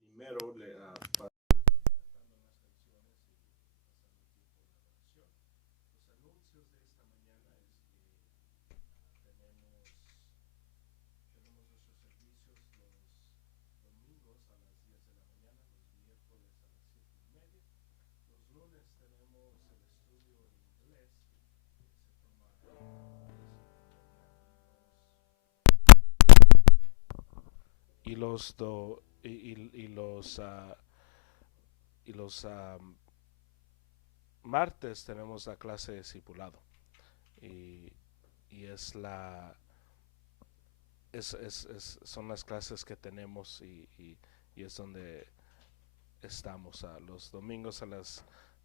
Primero y los do, y los martes tenemos la clase de discipulado y, y es la son las clases que tenemos y es donde estamos los domingos a las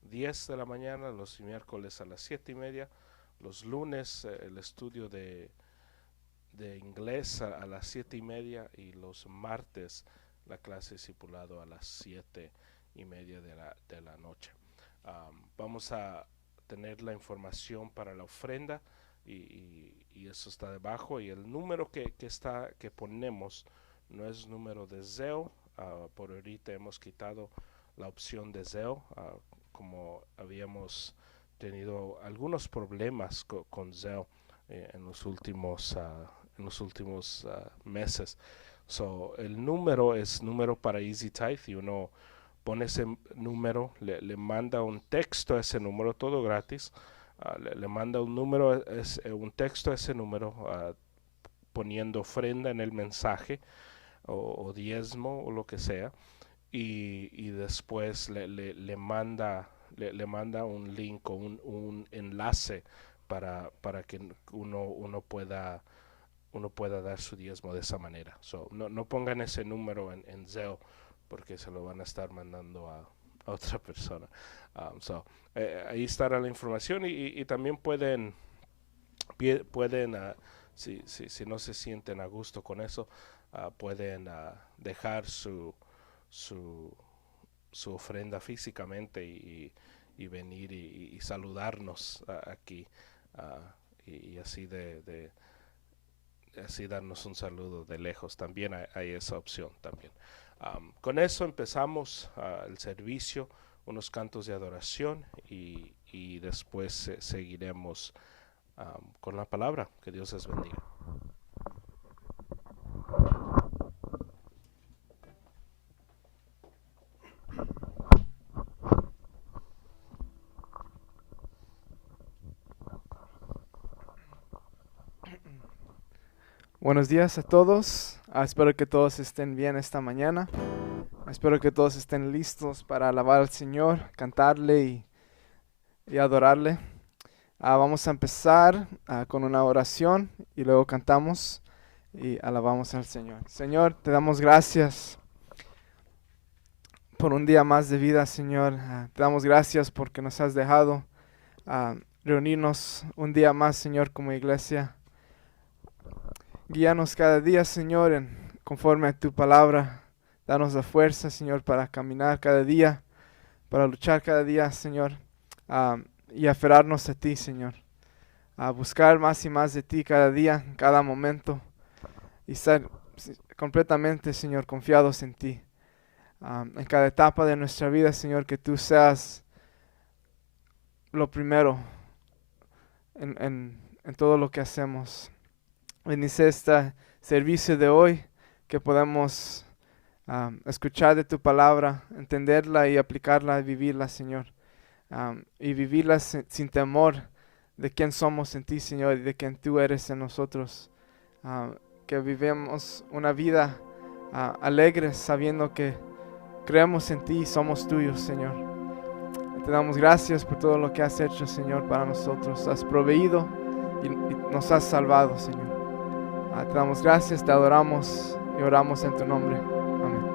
10 de la mañana, los miércoles a las 7:30, los lunes el estudio de inglés a las 7:30 y los martes la clase discipulado a las 7:30 de la noche. Vamos a tener la información para la ofrenda y eso está debajo y el número que ponemos no es número de Zelle. Por ahorita hemos quitado la opción de Zelle, como habíamos tenido algunos problemas con Zelle en los últimos meses. So, el número es número para Easy Tithe y uno pone ese número, le manda un texto a ese número, todo gratis. Le manda un texto a ese número poniendo ofrenda en el mensaje o diezmo o lo que sea y después le manda un link o un enlace para que uno pueda dar su diezmo de esa manera. So, no pongan ese número en Zelle porque se lo van a estar mandando a otra persona. Ahí estará la información y también pueden si no se sienten a gusto con eso, pueden dejar su, su ofrenda físicamente y venir y saludarnos aquí y así así darnos un saludo de lejos. También hay esa opción también. Con eso empezamos el servicio, unos cantos de adoración y después seguiremos con la palabra. Que Dios les bendiga. Buenos días a todos. Espero que todos estén bien esta mañana. Espero que todos estén listos para alabar al Señor, cantarle y adorarle. Vamos a empezar con una oración y luego cantamos y alabamos al Señor. Señor, te damos gracias por un día más de vida, Señor. Te damos gracias porque nos has dejado reunirnos un día más, Señor, como iglesia. Guíanos cada día, Señor, conforme a tu palabra. Danos la fuerza, Señor, para caminar cada día, para luchar cada día, Señor, y aferrarnos a ti, Señor. A buscar más y más de ti cada día, en cada momento, y estar completamente, Señor, confiados en ti. En cada etapa de nuestra vida, Señor, que tú seas lo primero en todo lo que hacemos. Bendice este servicio de hoy, que podamos escuchar de tu palabra, entenderla y aplicarla y vivirla, Señor. Y vivirla sin temor de quién somos en ti, Señor, y de quién tú eres en nosotros. Que vivamos una vida alegre, sabiendo que creemos en ti y somos tuyos, Señor. Te damos gracias por todo lo que has hecho, Señor, para nosotros. Has proveído y nos has salvado, Señor. Te damos gracias, te adoramos y oramos en tu nombre. Amén.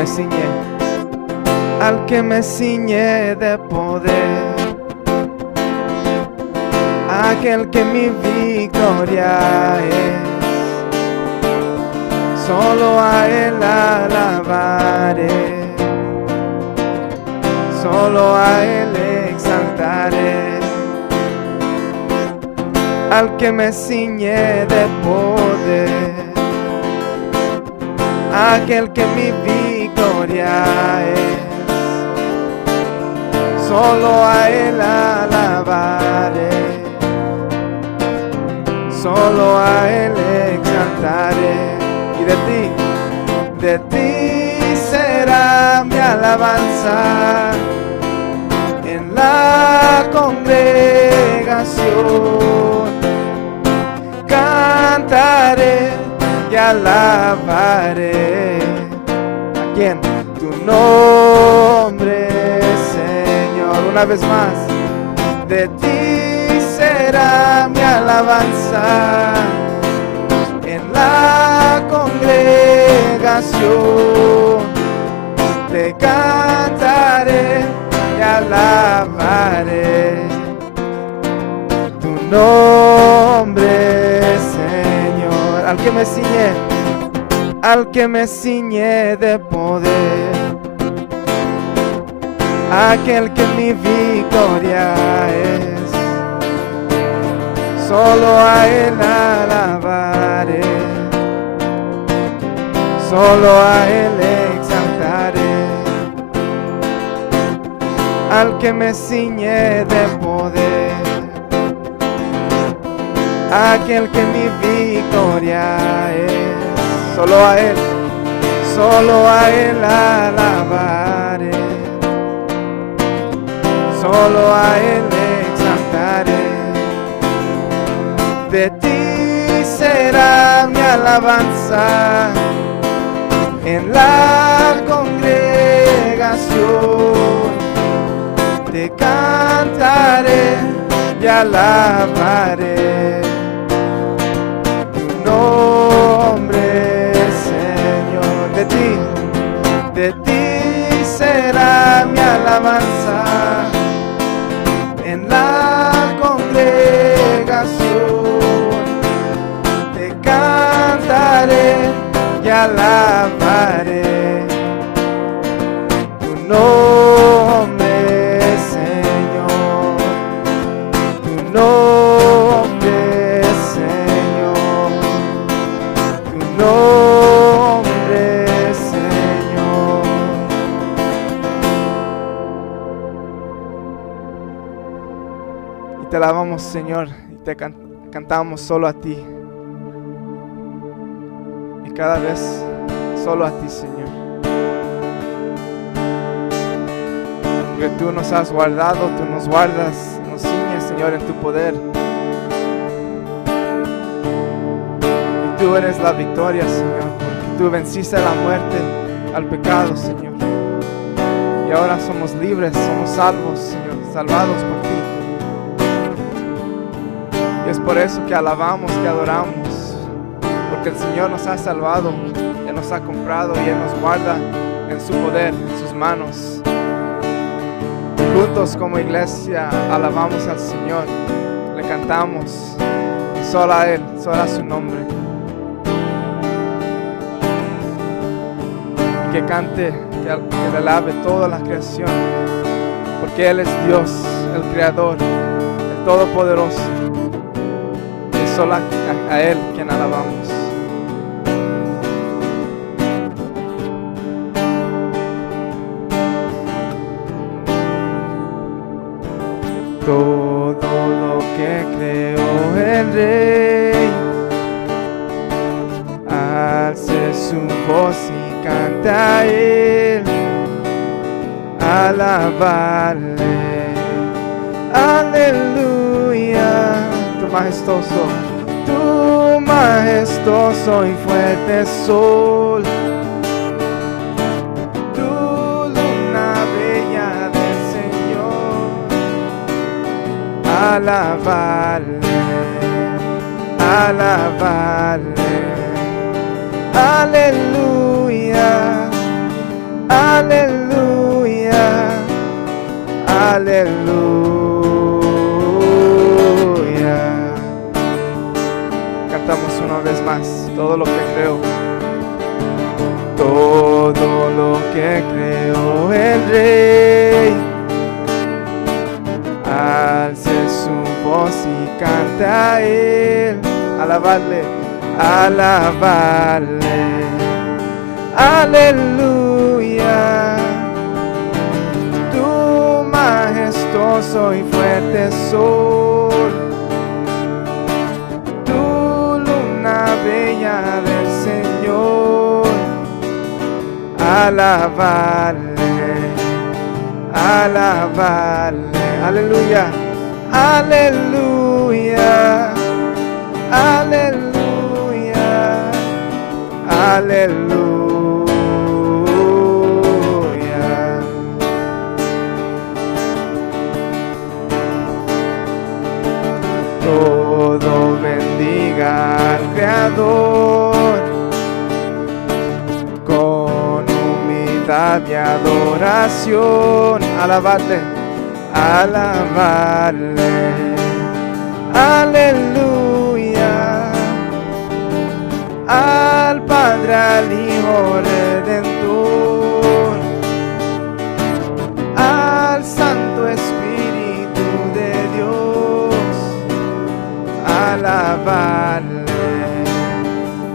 me ciñe, al que me ciñe de poder, aquel que mi victoria es. Solo a Él alabaré, solo a Él exaltaré, al que me ciñe de poder, aquel que mi victoria es. Solo a Él alabaré, solo a Él exaltaré. Y de ti será mi alabanza en la congregación. Cantaré y alabaré a quien tu nombre, Señor. Una vez más, de ti será mi alabanza en la congregación. Te cantaré y alabaré tu nombre, Señor. Al que me ciñe, al que me ciñe de poder, aquel que mi victoria es. Solo a Él alabaré, solo a Él exaltaré, al que me ciñe de poder, aquel que mi victoria es. Solo a Él alabaré, solo a Él exaltaré. De ti será mi alabanza en la congregación. Te cantaré y alabaré tu nombre, Señor. De ti será mi alabanza en la congregación. Te cantaré y alabaré tu nombre, Señor. Tu nombre, Señor. Tu nombre, Señor. Y te alabamos, Señor, y te cantamos solo a ti. Y cada vez solo a ti, Señor. Porque tú nos has guardado, tú nos guardas, nos ciñes, Señor, en tu poder. Y tú eres la victoria, Señor, porque tú venciste la muerte, al pecado, Señor. Y ahora somos libres, somos salvos, Señor, salvados por ti. Y es por eso que alabamos, que adoramos, porque el Señor nos ha salvado, Él nos ha comprado y Él nos guarda en su poder, en sus manos. Juntos como iglesia alabamos al Señor, le cantamos, y solo a Él, solo a su nombre. Que cante, que le alabe toda la creación, porque Él es Dios, el Creador, el Todopoderoso. Y es solo a Él quien alabamos. Todo lo que creó el Rey, alce su voz y canta a Él, alabarle, aleluya. Tu majestuoso y fuerte sol, tu luna bella del Señor, alabarle, alabarle, aleluya, todo lo que creo. Todo lo que creó el Rey, alce su voz y cante a Él. Alabarle, alabarle, aleluya. Tu majestuoso y fuerte sol, tu luna bella del Señor. Alabarle, alabarle, aleluya, aleluya, aleluya, aleluya. Todo bendiga al Creador con humildad y adoración. Alabarle, alabarle, aleluya. Al Padre, al Hijo Redentor, al Santo Espíritu de Dios. Alabarle,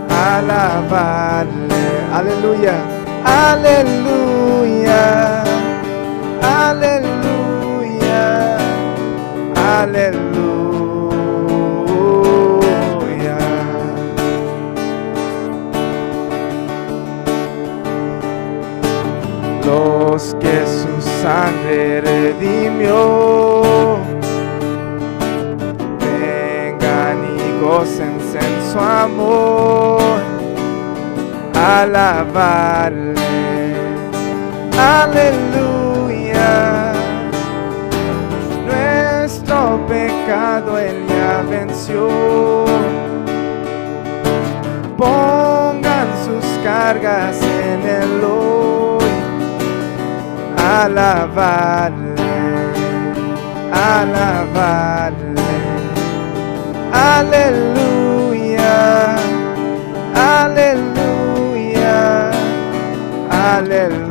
alabarle, aleluya, aleluya, aleluya, aleluya. Los que su sangre redimió, vengan y gócense en su amor. Alabarle, aleluya. Nuestro pecado Él ya venció. Pongan sus cargas en el hoy. Alabarle, alabarle, aleluya, aleluya, aleluya.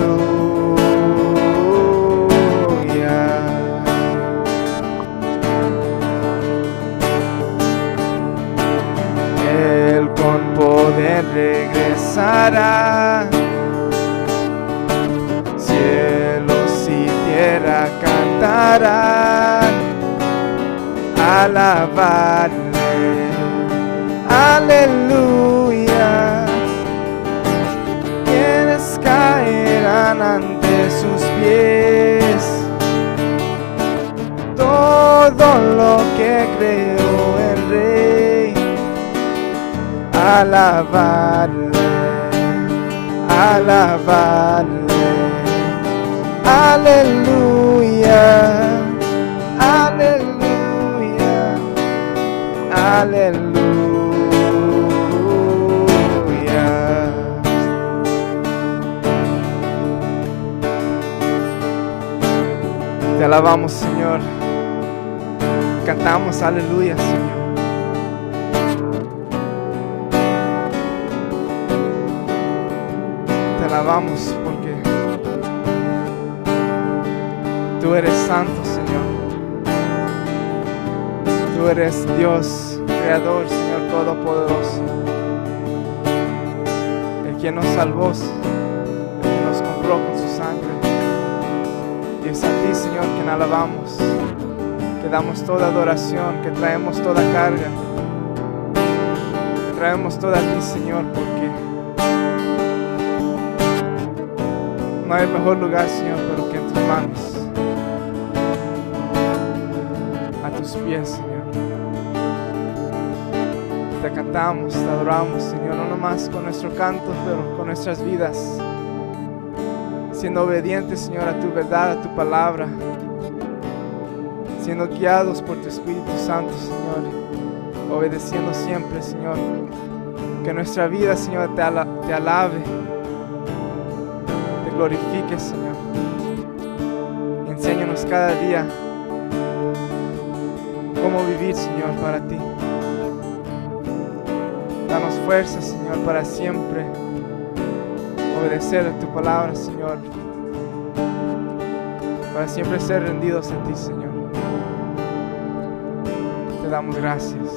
Él con poder regresará, cielos y tierra cantarán. Alabarle, aleluya. Quienes caerán ante sus pies, todo lo que creó el Rey. Alabarle, alabarle, aleluya, aleluya, aleluya. Te alabamos, Señor. Cantamos aleluya, Señor. Te alabamos porque tú eres santo, Señor. Tú eres Dios, Creador, Señor Todopoderoso. El quien nos salvó, el que nos compró con su sangre. Y es a ti, Señor, quien alabamos, que damos toda adoración, que traemos toda carga, que traemos toda a ti, Señor, porque no hay mejor lugar, Señor, pero que en tus manos, a tus pies, Señor. Te cantamos, te adoramos, Señor, no nomás con nuestro canto, pero con nuestras vidas, siendo obedientes, Señor, a tu verdad, a tu palabra, siendo guiados por tu Espíritu Santo, Señor, obedeciendo siempre, Señor. Que nuestra vida, Señor, te alabe, te glorifique, Señor. Y enséñanos cada día cómo vivir, Señor, para ti. Danos fuerza, Señor, para siempre obedecer a tu palabra, Señor, para siempre ser rendidos a ti, Señor. Te damos gracias.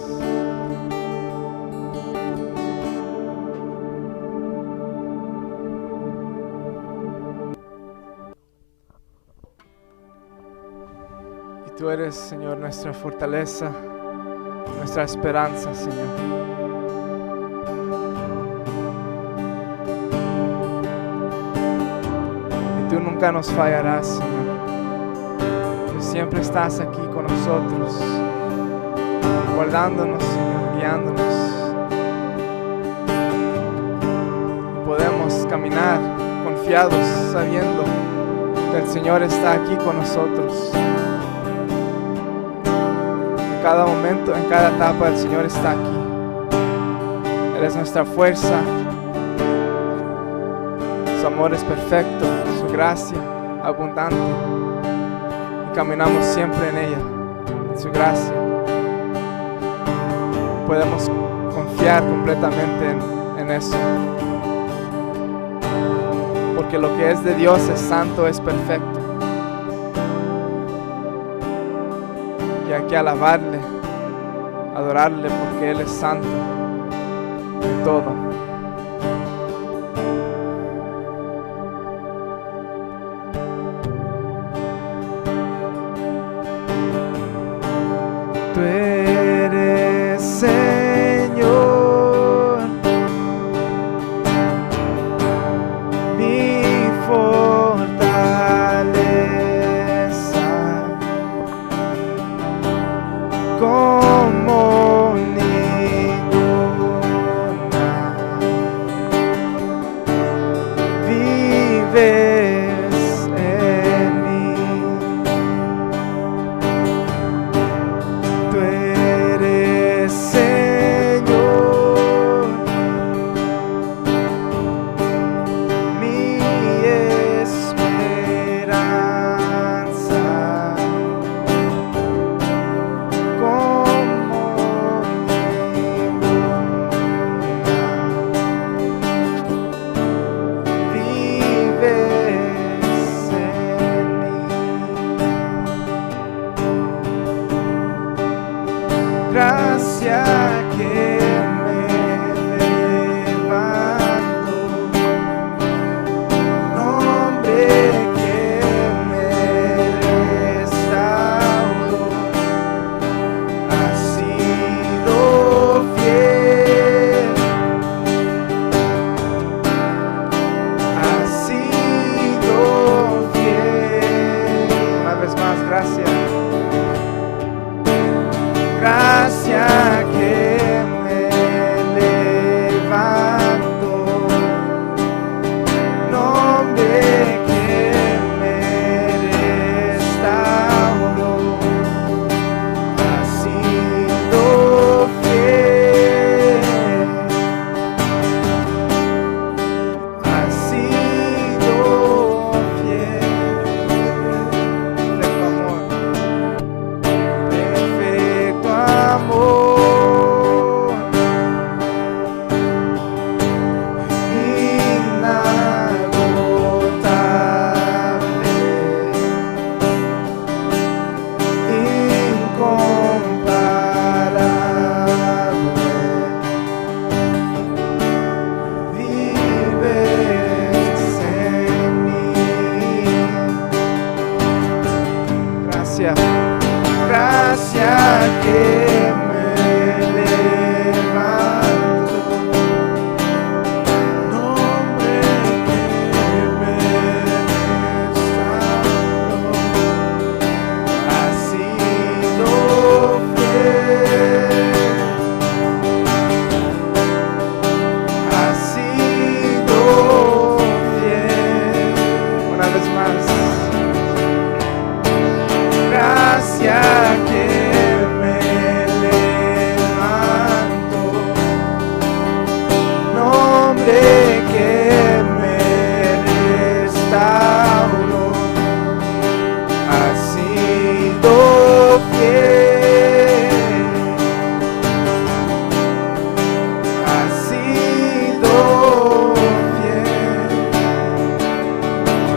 Y tú eres, Señor, nuestra fortaleza, nuestra esperanza, Señor. Y tú nunca nos fallarás, Señor. Tú siempre estás aquí con nosotros, guardándonos, Señor, guiándonos. Y podemos caminar confiados, sabiendo que el Señor está aquí con nosotros. En cada momento, en cada etapa, el Señor está aquí. Él es nuestra fuerza. Su amor es perfecto, su gracia abundante. Y caminamos siempre en ella, en su gracia. Podemos confiar completamente en eso. Porque lo que es de Dios es santo, es perfecto. Y hay que alabarle, adorarle, porque Él es santo en todo. Tú eres, Señor, mi fortaleza, como ninguna.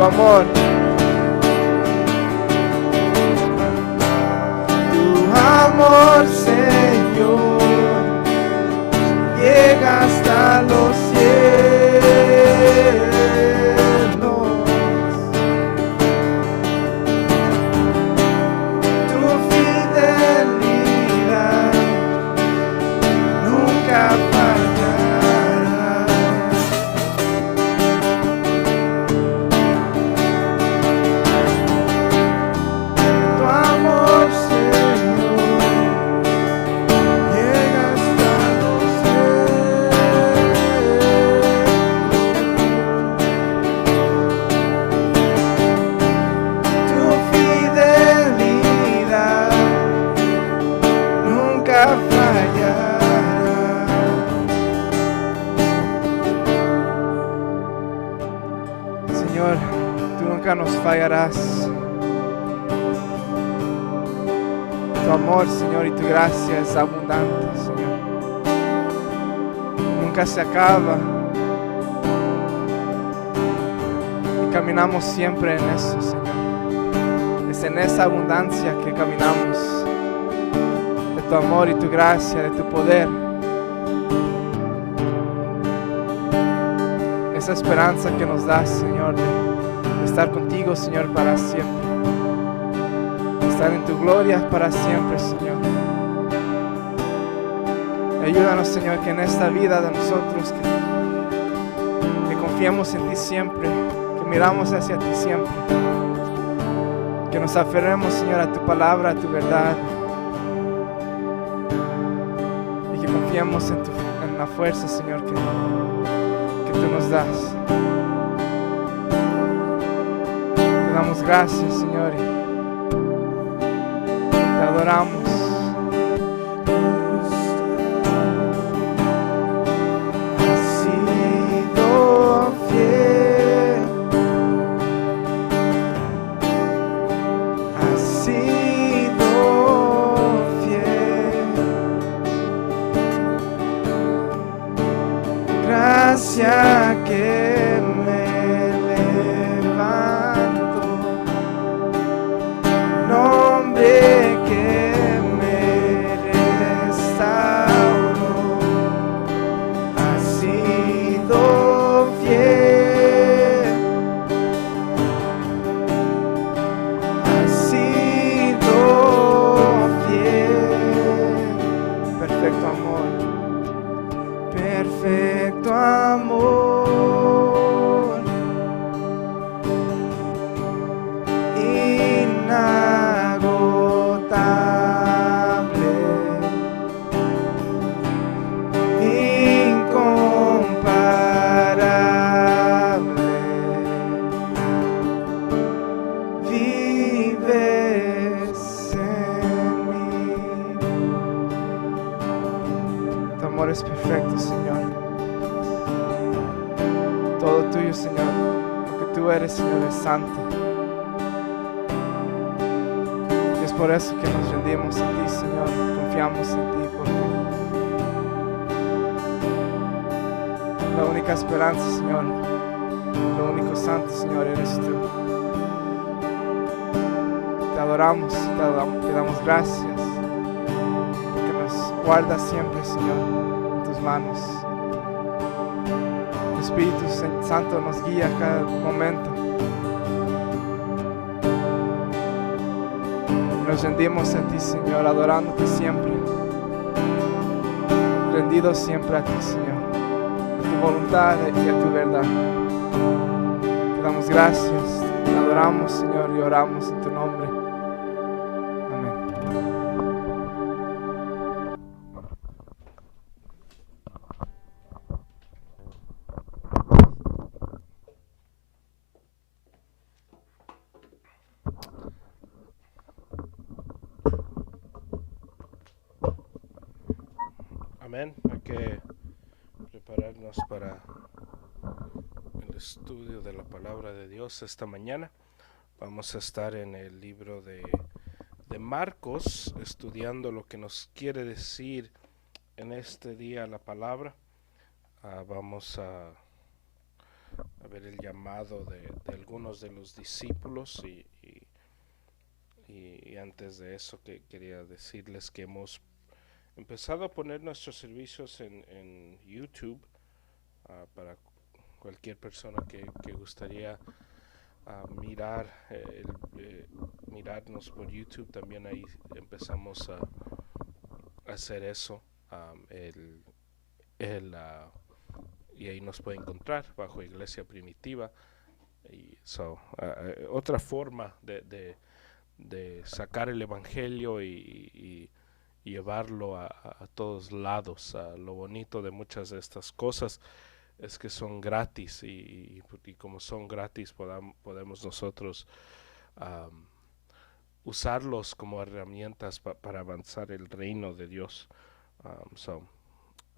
tu amor. Tu amor, Señor, llega hasta los cielos. Tu fidelidad nunca fallará. Tu amor, Señor, llega hasta los cielos. Tu fidelidad nunca fallará. Señor, tú nunca nos fallarás. Tu amor, Señor, y tu gracia es abundante, Señor. Nunca se acaba. Y caminamos siempre en eso, Señor. Es en esa abundancia que caminamos. De tu amor y tu gracia, de tu poder. Esa esperanza que nos das, Señor, de estar contigo, Señor, para siempre. Estar en tu gloria para siempre, Señor. Ayúdanos, Señor, que en esta vida de nosotros, que confiemos en ti siempre, que miramos hacia ti siempre, que nos aferremos, Señor, a tu palabra, a tu verdad, y que confiemos en la fuerza, Señor, que tú nos das. Te damos gracias, Señor, y te adoramos. Has sido fiel. Has sido fiel. Gracia que me levanto, nombre que me restauro. Has sido fiel. Has sido fiel. Perfecto amor. Perfecto amor, inagotable, incomparable, vives en mí. Tu amor es perfecto, Señor. Todo tuyo, Señor. Lo que tú eres, Señor, es santo. Y es por eso que nos rendimos en ti, Señor. Confiamos en ti, porque la única esperanza, Señor, lo único santo, Señor, eres tú. Te adoramos, te damos gracias, porque nos guardas siempre, Señor, en tus manos. Tu Espíritu Santo nos guía a cada momento. Nos rendimos en ti, Señor, adorándote siempre, rendidos siempre a ti, Señor, a tu voluntad y a tu verdad. Te damos gracias, te adoramos, Señor, y oramos en tu nombre. Amén. Amén. Hay que prepararnos para el estudio de la palabra de Dios esta mañana. Vamos a estar en el libro de Marcos, estudiando lo que nos quiere decir en este día la palabra. Vamos a ver el llamado de algunos de los discípulos y antes de eso que quería decirles que hemos empezado a poner nuestros servicios en YouTube para cualquier persona que gustaría mirar mirarnos por YouTube. También ahí empezamos a hacer eso. El, y ahí nos puede encontrar bajo Iglesia Primitiva. Y otra forma de sacar el Evangelio y llevarlo a todos lados. Lo bonito de muchas de estas cosas es que son gratis y como son gratis podemos nosotros usarlos como herramientas para avanzar el reino de Dios.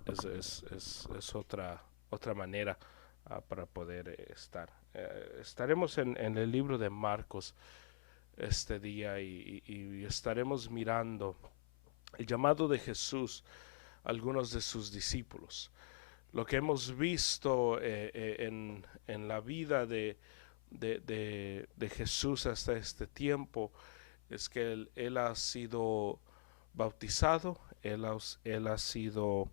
Es otra manera para poder estar. Estaremos en el libro de Marcos este día y estaremos mirando el llamado de Jesús a algunos de sus discípulos. Lo que hemos visto en la vida de Jesús hasta este tiempo es que él ha sido bautizado, él ha sido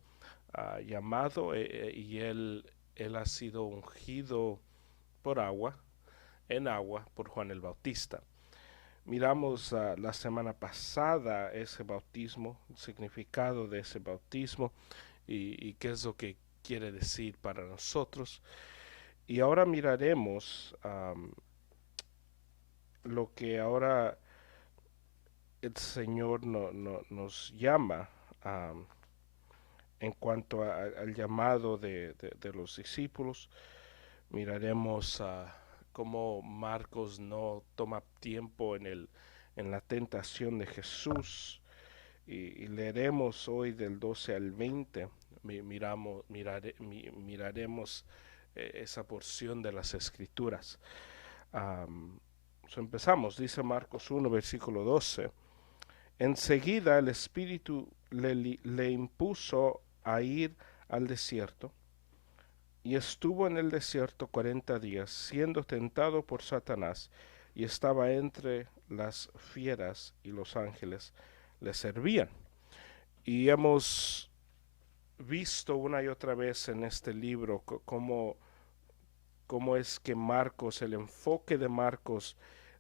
llamado y él ha sido ungido en agua por Juan el Bautista. Miramos la semana pasada ese bautismo, el significado de ese bautismo y qué es lo que quiere decir para nosotros. Y ahora miraremos lo que ahora el Señor nos llama en cuanto al llamado de los discípulos. Miraremos cómo Marcos no toma tiempo en la tentación de Jesús y leeremos hoy del 12 al 20. Miraremos esa porción de las Escrituras. Empezamos, dice Marcos 1, versículo 12. Enseguida el Espíritu le impuso a ir al desierto, y estuvo en el desierto 40 días, siendo tentado por Satanás, y estaba entre las fieras, y los ángeles le servían. Y hemos visto una y otra vez en este libro cómo es que Marcos, el enfoque de Marcos,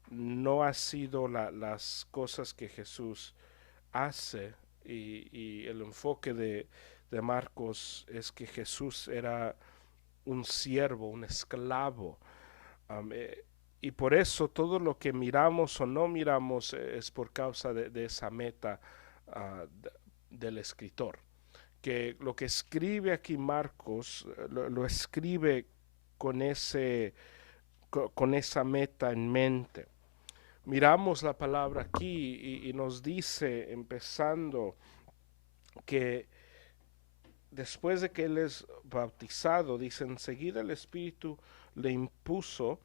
no ha sido las cosas que Jesús hace, y el enfoque de Marcos es que Jesús era un siervo, un esclavo. Y por eso todo lo que miramos o no miramos es por causa de esa meta del escritor. Que lo que escribe aquí Marcos lo escribe con esa meta en mente. Miramos la palabra aquí y nos dice, empezando, que después de que él es bautizado, dice, enseguida el Espíritu le impuso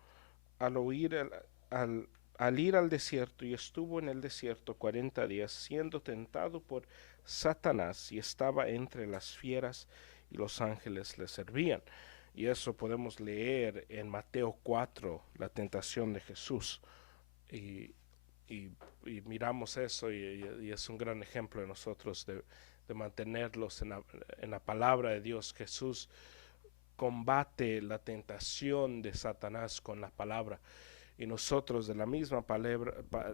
al ir al desierto, y estuvo en el desierto 40 días, siendo tentado por Satanás, y estaba entre las fieras, y los ángeles le servían. Y eso podemos leer en Mateo 4, la tentación de Jesús. Y miramos eso y es un gran ejemplo de nosotros de mantenerlos en la palabra de Dios. Jesús combate la tentación de Satanás con la palabra, y nosotros de la misma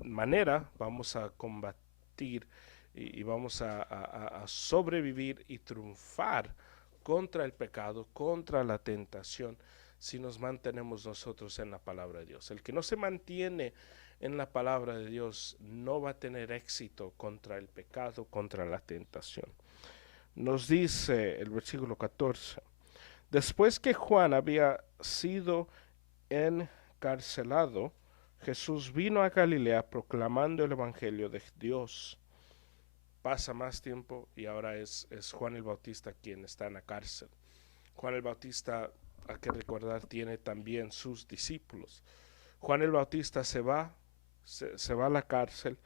manera vamos a combatir y vamos a sobrevivir y triunfar contra el pecado, contra la tentación, si nos mantenemos nosotros en la palabra de Dios. El que no se mantiene en la palabra de Dios no va a tener éxito contra el pecado, contra la tentación. Nos dice el versículo 14: después que Juan había sido encarcelado, Jesús vino a Galilea proclamando el evangelio de Dios. Pasa más tiempo y ahora es Juan el Bautista quien está en la cárcel. Juan el Bautista, hay que recordar, tiene también sus discípulos. Juan el Bautista se va a la cárcel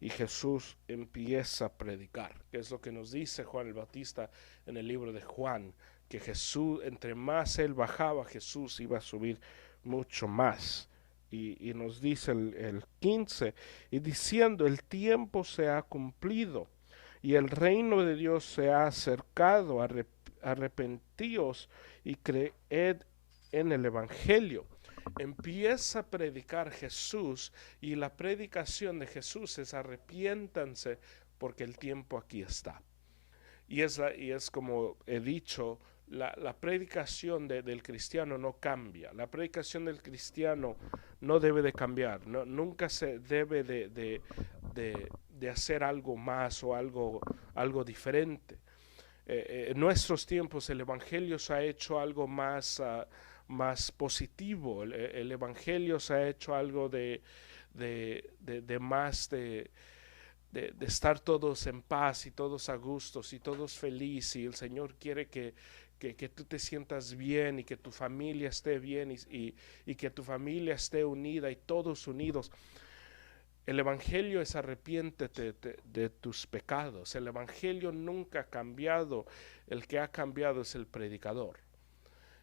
y Jesús empieza a predicar. ¿Qué es lo que nos dice Juan el Bautista en el libro de Juan? que Jesús, entre más él bajaba, Jesús iba a subir mucho más. Y nos dice el 15, y diciendo, el tiempo se ha cumplido y el reino de Dios se ha acercado, arrepentíos y creed en el Evangelio. Empieza a predicar Jesús, y la predicación de Jesús es arrepiéntanse porque el tiempo aquí está. Y es como he dicho, la predicación del cristiano no cambia. La predicación del cristiano no debe de cambiar. No, nunca se debe de hacer algo más o algo diferente. En nuestros tiempos el Evangelio se ha hecho algo más positivo. El Evangelio se ha hecho algo de más de estar todos en paz y todos a gustos y todos felices, y el Señor quiere que tú te sientas bien y que tu familia esté bien y que tu familia esté unida y todos unidos. El Evangelio es arrepiéntete de tus pecados. El Evangelio nunca ha cambiado. El que ha cambiado es el predicador.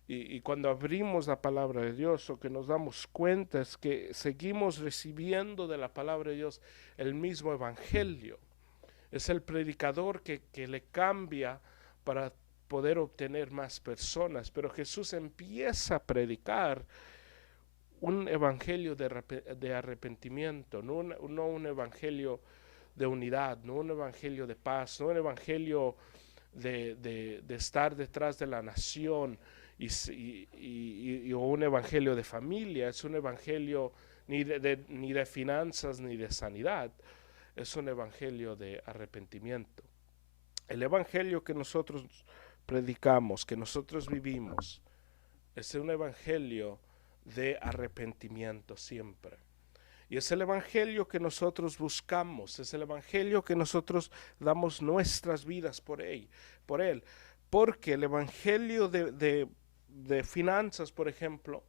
Y cuando abrimos la palabra de Dios, lo que nos damos cuenta es que seguimos recibiendo de la palabra de Dios el mismo Evangelio. Es el predicador que le cambia para poder obtener más personas. Pero Jesús empieza a predicar un evangelio de arrepentimiento, no un evangelio de unidad, no un evangelio de paz, no un evangelio de estar detrás de la nación o un evangelio de familia. Es un evangelio ni de finanzas ni de sanidad, es un evangelio de arrepentimiento. El evangelio que nosotros predicamos, que nosotros vivimos, es un evangelio de arrepentimiento siempre. Y es el evangelio que nosotros buscamos, es el evangelio que nosotros damos nuestras vidas por él. Porque el evangelio de finanzas, por ejemplo,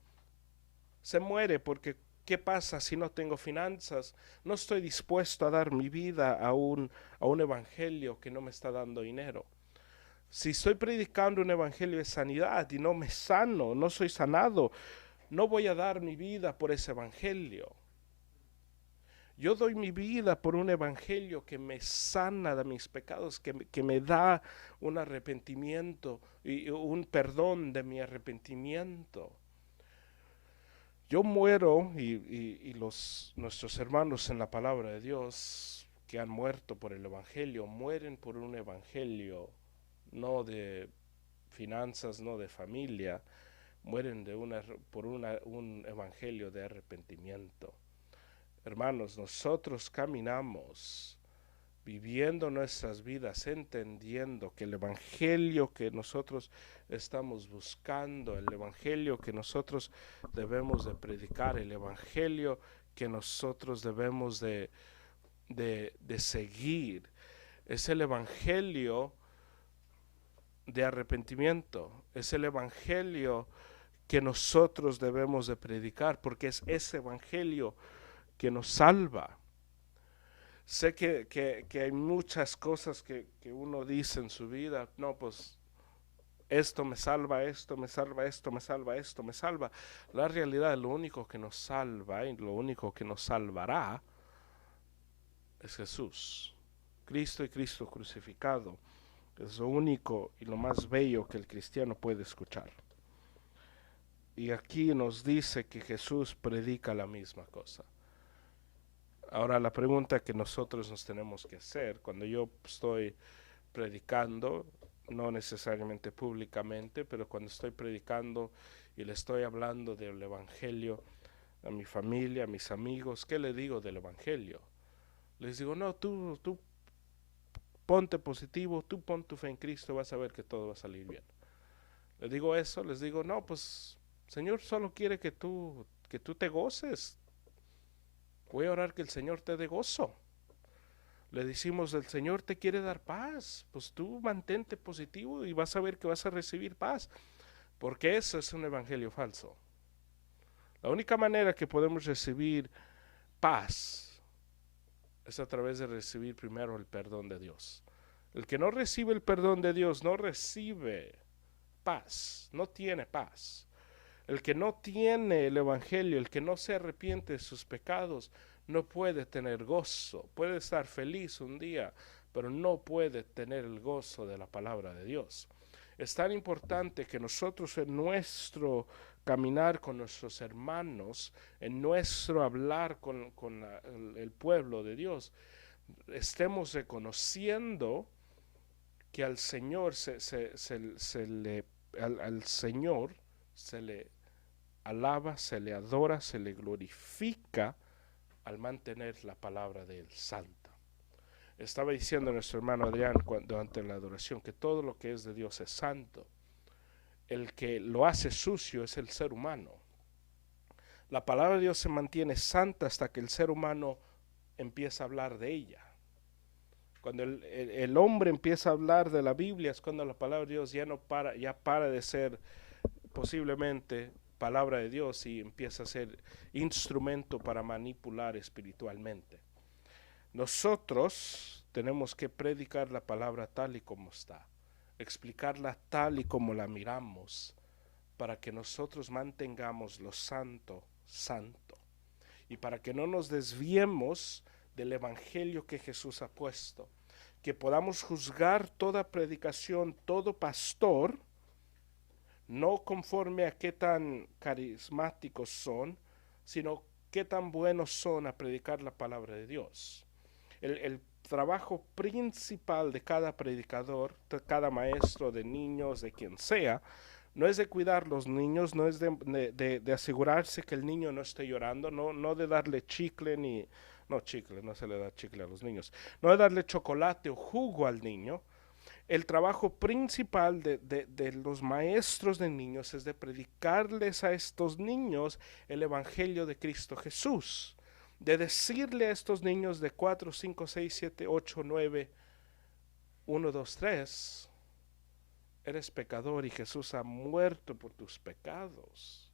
se muere porque ¿qué pasa si no tengo finanzas? No estoy dispuesto a dar mi vida a un evangelio que no me está dando dinero. Si estoy predicando un evangelio de sanidad y no me sano, no soy sanado, no voy a dar mi vida por ese evangelio. Yo doy mi vida por un evangelio que me sana de mis pecados, que me da un arrepentimiento y un perdón de mi arrepentimiento. Yo muero y nuestros hermanos en la palabra de Dios que han muerto por el evangelio, mueren por un evangelio no de finanzas, no de familia, mueren por un evangelio de arrepentimiento. Hermanos, nosotros caminamos viviendo nuestras vidas, entendiendo que el evangelio que nosotros estamos buscando, el evangelio que nosotros debemos de predicar, el evangelio que nosotros debemos de seguir, es el evangelio de arrepentimiento, es el evangelio que nosotros debemos de predicar, porque es ese evangelio que nos salva. Sé que hay muchas cosas que uno dice en su vida, no, pues esto me salva, esto me salva, esto me salva, esto me salva. La realidad, lo único que nos salva y lo único que nos salvará es Jesús, Cristo y Cristo crucificado. Es lo único y lo más bello que el cristiano puede escuchar. Y aquí nos dice que Jesús predica la misma cosa. Ahora la pregunta que nosotros nos tenemos que hacer cuando yo estoy predicando, no necesariamente públicamente, pero cuando estoy predicando y le estoy hablando del evangelio a mi familia, a mis amigos, ¿qué le digo del evangelio? Les digo, no, tú ponte positivo, tú pon tu fe en Cristo, vas a ver que todo va a salir bien. Les digo eso, les digo, no, pues Señor solo quiere que tú te goces. Voy a orar que el Señor te dé gozo. Le decimos, el Señor te quiere dar paz, pues tú mantente positivo y vas a ver que vas a recibir paz, porque eso es un evangelio falso. La única manera que podemos recibir paz es a través de recibir primero el perdón de Dios. El que no recibe el perdón de Dios no recibe paz, no tiene paz. El que no tiene el evangelio, el que no se arrepiente de sus pecados, no puede tener gozo. Puede estar feliz un día, pero no puede tener el gozo de la palabra de Dios. Es tan importante que nosotros en nuestro caminar con nuestros hermanos, en nuestro hablar con el pueblo de Dios, estemos reconociendo que al Señor al Señor se le alaba, se le adora, se le glorifica al mantener la palabra de él santa. Estaba diciendo nuestro hermano Adrián durante la adoración que todo lo que es de Dios es santo. El que lo hace sucio es el ser humano. La palabra de Dios se mantiene santa hasta que el ser humano empieza a hablar de ella. Cuando el hombre empieza a hablar de la Biblia es cuando la palabra de Dios ya para de ser posiblemente palabra de Dios y empieza a ser instrumento para manipular espiritualmente. Nosotros tenemos que predicar la palabra tal y como está, explicarla tal y como la miramos, para que nosotros mantengamos lo santo, santo, y para que no nos desviemos del evangelio que Jesús ha puesto, que podamos juzgar toda predicación, todo pastor, no conforme a qué tan carismáticos son, sino qué tan buenos son a predicar la palabra de Dios. El trabajo principal de cada predicador, de cada maestro de niños, de quien sea, no es de cuidar los niños, no es de asegurarse que el niño no esté llorando, no de darle chicle no se le da chicle a los niños, no de darle chocolate o jugo al niño. El trabajo principal de los maestros de niños es de predicarles a estos niños el evangelio de Cristo Jesús, de decirle a estos niños de 4, 5, 6, 7, 8, 9, 1, 2, 3, eres pecador y Jesús ha muerto por tus pecados,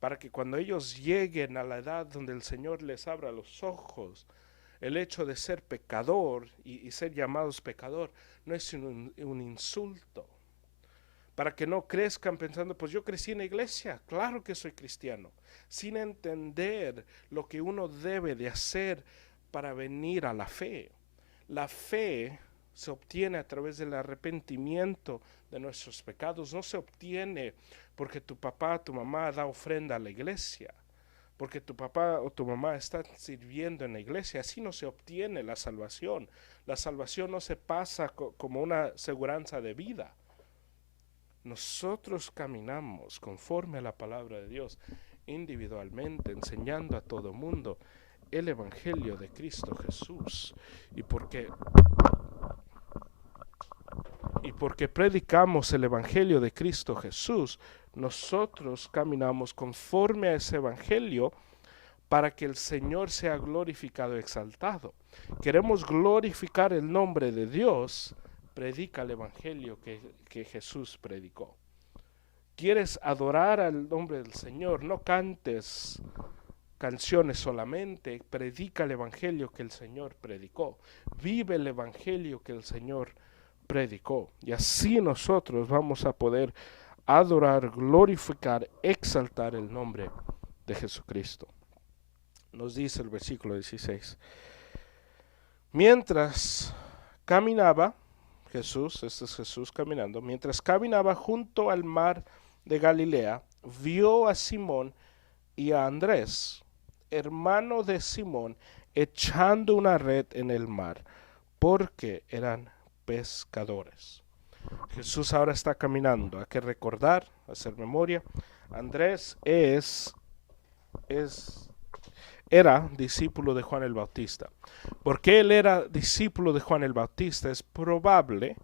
para que cuando ellos lleguen a la edad donde el Señor les abra los ojos, el hecho de ser pecador y ser llamados pecador no es un insulto. Para que no crezcan pensando, pues yo crecí en la iglesia, claro que soy cristiano, sin entender lo que uno debe de hacer para venir a la fe. La fe se obtiene a través del arrepentimiento de nuestros pecados, no se obtiene porque tu papá o tu mamá da ofrenda a la iglesia, porque tu papá o tu mamá está sirviendo en la iglesia. Así no se obtiene la salvación. La salvación no se pasa como una aseguranza de vida. Nosotros caminamos conforme a la palabra de Dios, individualmente, enseñando a todo mundo el evangelio de Cristo Jesús. Y porque predicamos el evangelio de Cristo Jesús, nosotros caminamos conforme a ese evangelio para que el Señor sea glorificado y exaltado. Queremos glorificar el nombre de Dios, predica el evangelio que Jesús predicó. ¿Quieres adorar al nombre del Señor? No cantes canciones solamente, predica el evangelio que el Señor predicó. Vive el evangelio que el Señor predicó. Y así nosotros vamos a poder adorar, glorificar, exaltar el nombre de Jesucristo. Nos dice el versículo 16. Mientras caminaba Jesús, este es Jesús caminando, mientras caminaba junto al mar de Galilea, vio a Simón y a Andrés, hermano de Simón, echando una red en el mar, porque eran pescadores. Jesús ahora está caminando, hay que recordar, hacer memoria. Andrés era discípulo de Juan el Bautista. Porque él era discípulo de Juan el Bautista, es probable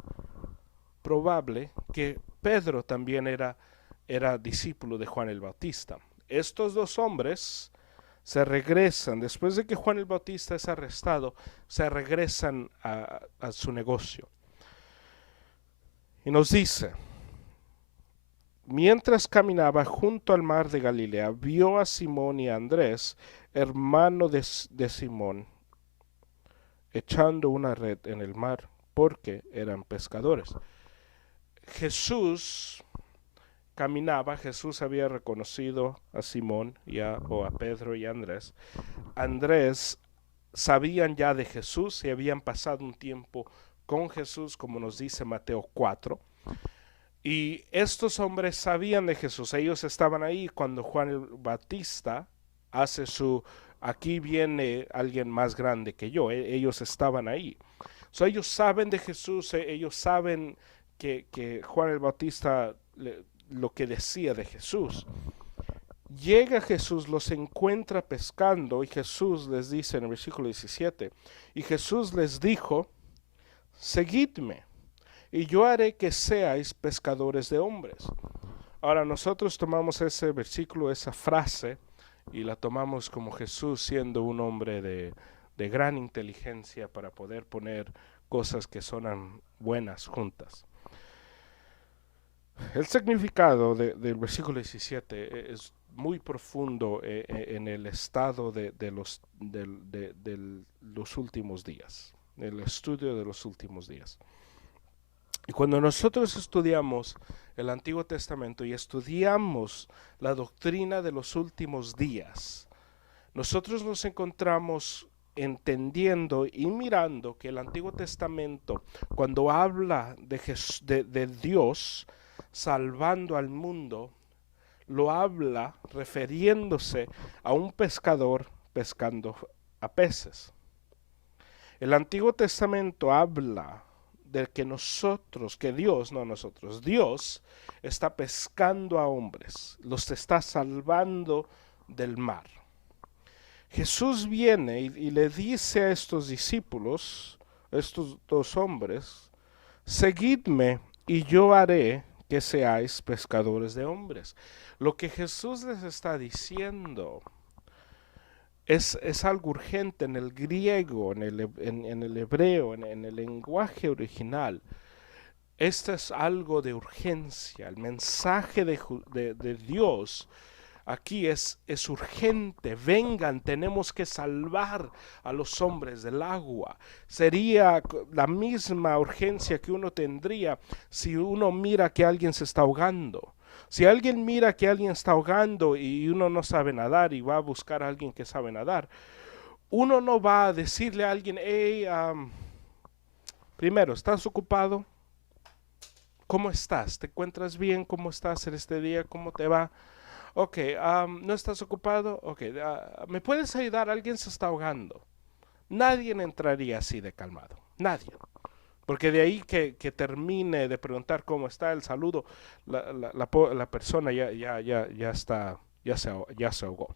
que Pedro también era discípulo de Juan el Bautista. Estos dos hombres se regresan, después de que Juan el Bautista es arrestado, se regresan a su negocio. Y nos dice, mientras caminaba junto al mar de Galilea, vio a Simón y a Andrés, hermano de Simón, echando una red en el mar, porque eran pescadores. Jesús caminaba, Jesús había reconocido a Simón o a Pedro y a Andrés. Andrés sabían ya de Jesús y habían pasado un tiempo con Jesús, como nos dice Mateo 4. Y estos hombres sabían de Jesús, ellos estaban ahí cuando Juan el Bautista hace aquí viene alguien más grande que yo, ellos estaban ahí. Ellos saben de Jesús, ellos saben que Juan el Bautista lo que decía de Jesús. Llega Jesús, los encuentra pescando y Jesús les dice en el versículo 17, y Jesús les dijo, seguidme y yo haré que seáis pescadores de hombres. Ahora nosotros tomamos ese versículo, esa frase, y la tomamos como Jesús siendo un hombre de gran inteligencia para poder poner cosas que sonan buenas juntas. El significado del versículo 17 es muy profundo en el estado de los últimos días, el estudio de los últimos días. Y cuando nosotros estudiamos el Antiguo Testamento y estudiamos la doctrina de los últimos días, nosotros nos encontramos entendiendo y mirando que el Antiguo Testamento, cuando habla de Dios salvando al mundo, lo habla refiriéndose a un pescador pescando a peces. El Antiguo Testamento habla de que Dios está pescando a hombres, los está salvando del mar. Jesús viene y le dice a estos discípulos, a estos dos hombres, seguidme y yo haré que seáis pescadores de hombres. Lo que Jesús les está diciendo es algo urgente en el griego, en el hebreo, en el lenguaje original. Esto es algo de urgencia. El mensaje de Dios aquí es urgente. Vengan, tenemos que salvar a los hombres del agua. Sería la misma urgencia que uno tendría si uno mira que alguien se está ahogando. Si alguien mira que alguien está ahogando y uno no sabe nadar y va a buscar a alguien que sabe nadar, uno no va a decirle a alguien, hey, primero, ¿estás ocupado? ¿Cómo estás? ¿Te encuentras bien? ¿Cómo estás en este día? ¿Cómo te va? Ok, ¿no estás ocupado? Ok, ¿me puedes ayudar? Alguien se está ahogando. Nadie entraría así de calmado. Nadie. Porque de ahí que termine de preguntar cómo está el saludo, la persona ya se ahogó.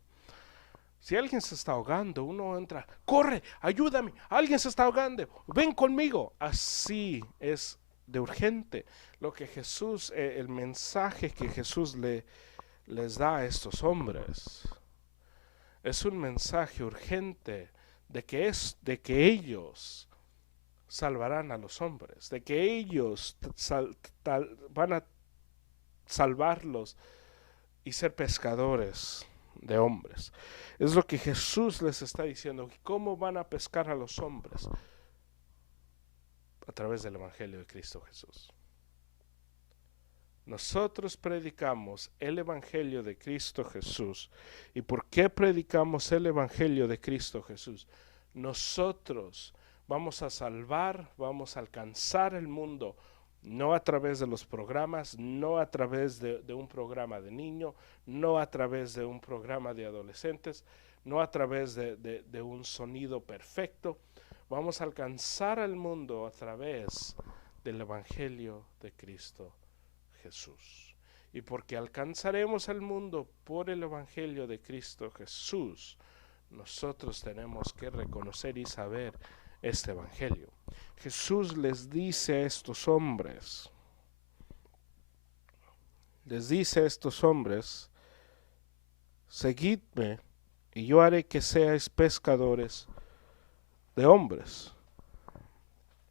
Si alguien se está ahogando, uno entra, corre, ayúdame, alguien se está ahogando, ven conmigo. Así es de urgente lo que Jesús, el mensaje que Jesús les da a estos hombres. Es un mensaje urgente de que ellos salvarán a los hombres, de que ellos van a salvarlos y ser pescadores de hombres. Es lo que Jesús les está diciendo. ¿Cómo van a pescar a los hombres? A través del Evangelio de Cristo Jesús. Nosotros predicamos el Evangelio de Cristo Jesús. ¿Y por qué predicamos el Evangelio de Cristo Jesús? Nosotros vamos a salvar, vamos a alcanzar el mundo, no a través de los programas, no a través de un programa de niño, no a través de un programa de adolescentes, no a través de un sonido perfecto. Vamos a alcanzar al mundo a través del Evangelio de Cristo Jesús. Y porque alcanzaremos al mundo por el Evangelio de Cristo Jesús, nosotros tenemos que reconocer y saber este Evangelio. Jesús les dice a estos hombres, seguidme y yo haré que seáis pescadores de hombres.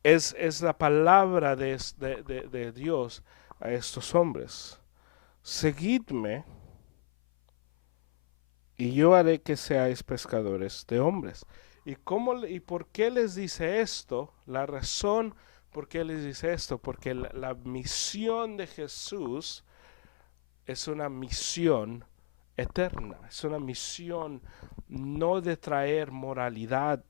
Es la palabra de Dios a estos hombres. Seguidme y yo haré que seáis pescadores de hombres. ¿Y por qué les dice esto? La razón ¿Por qué les dice esto? Porque la misión de Jesús es una misión eterna, es una misión no de traer moralidad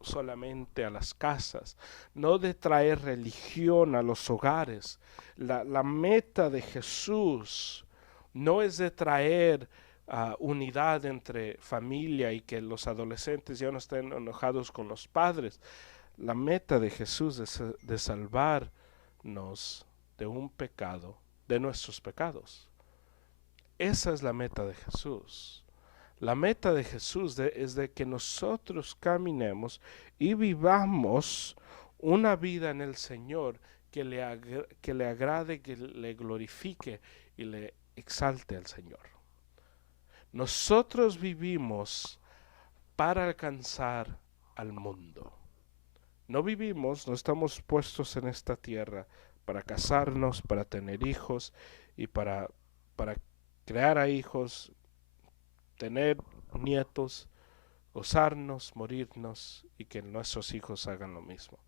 solamente a las casas, no de traer religión a los hogares. La meta de Jesús no es de traer unidad entre familia y que los adolescentes ya no estén enojados con los padres. La meta de Jesús es de salvarnos de un pecado, de nuestros pecados. Esa es la meta de Jesús. La meta de Jesús es de que nosotros caminemos y vivamos una vida en el Señor que le agrade, que le glorifique y le exalte al Señor. Nosotros vivimos para alcanzar al mundo. No vivimos, no estamos puestos en esta tierra para casarnos, para tener hijos y para crear a hijos, tener nietos, gozarnos, morirnos y que nuestros hijos hagan lo mismo.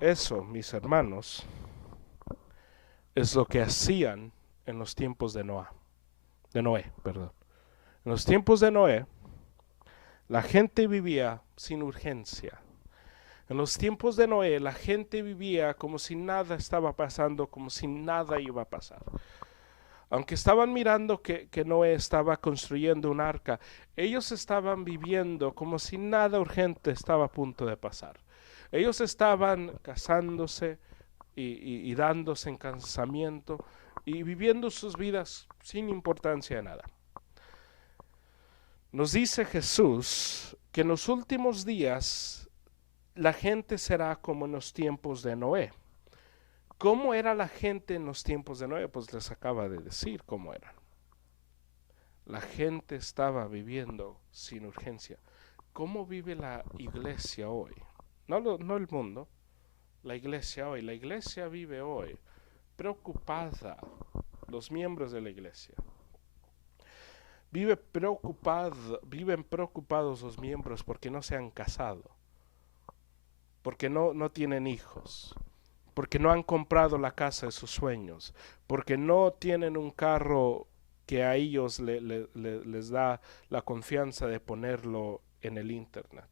Eso, mis hermanos, es lo que hacían en los tiempos de Noé. En los tiempos de Noé, la gente vivía sin urgencia. En los tiempos de Noé, la gente vivía como si nada estaba pasando, como si nada iba a pasar. Aunque estaban mirando que Noé estaba construyendo un arca, ellos estaban viviendo como si nada urgente estaba a punto de pasar. Ellos estaban casándose y dándose en casamiento y viviendo sus vidas sin importancia de nada. Nos dice Jesús que en los últimos días la gente será como en los tiempos de Noé. ¿Cómo era la gente en los tiempos de Noé? Pues les acaba de decir cómo eran. La gente estaba viviendo sin urgencia. ¿Cómo vive la iglesia hoy? No el mundo, la iglesia hoy. La iglesia vive hoy preocupada, los miembros de la iglesia. Viven preocupados los miembros porque no se han casado, porque no tienen hijos, porque no han comprado la casa de sus sueños, porque no tienen un carro que a ellos les da la confianza de ponerlo en el internet.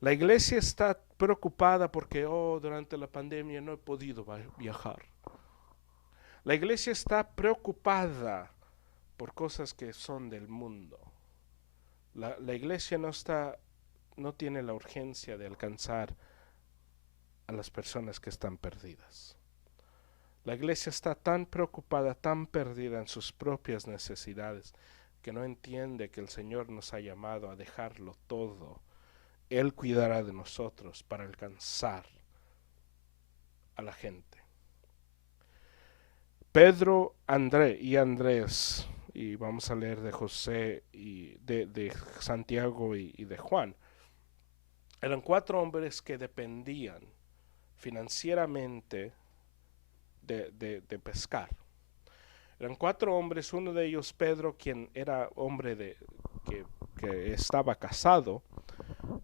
La iglesia está preocupada porque durante la pandemia no he podido viajar. La iglesia está preocupada por cosas que son del mundo. La iglesia no tiene la urgencia de alcanzar a las personas que están perdidas. La iglesia está tan preocupada, tan perdida en sus propias necesidades, que no entiende que el Señor nos ha llamado a dejarlo todo. Él cuidará de nosotros para alcanzar a la gente. Pedro, Andrés, y vamos a leer de José, y de Santiago y de Juan, eran 4 hombres que dependían financieramente de pescar. Eran 4 hombres, uno de ellos Pedro, quien era hombre que estaba casado.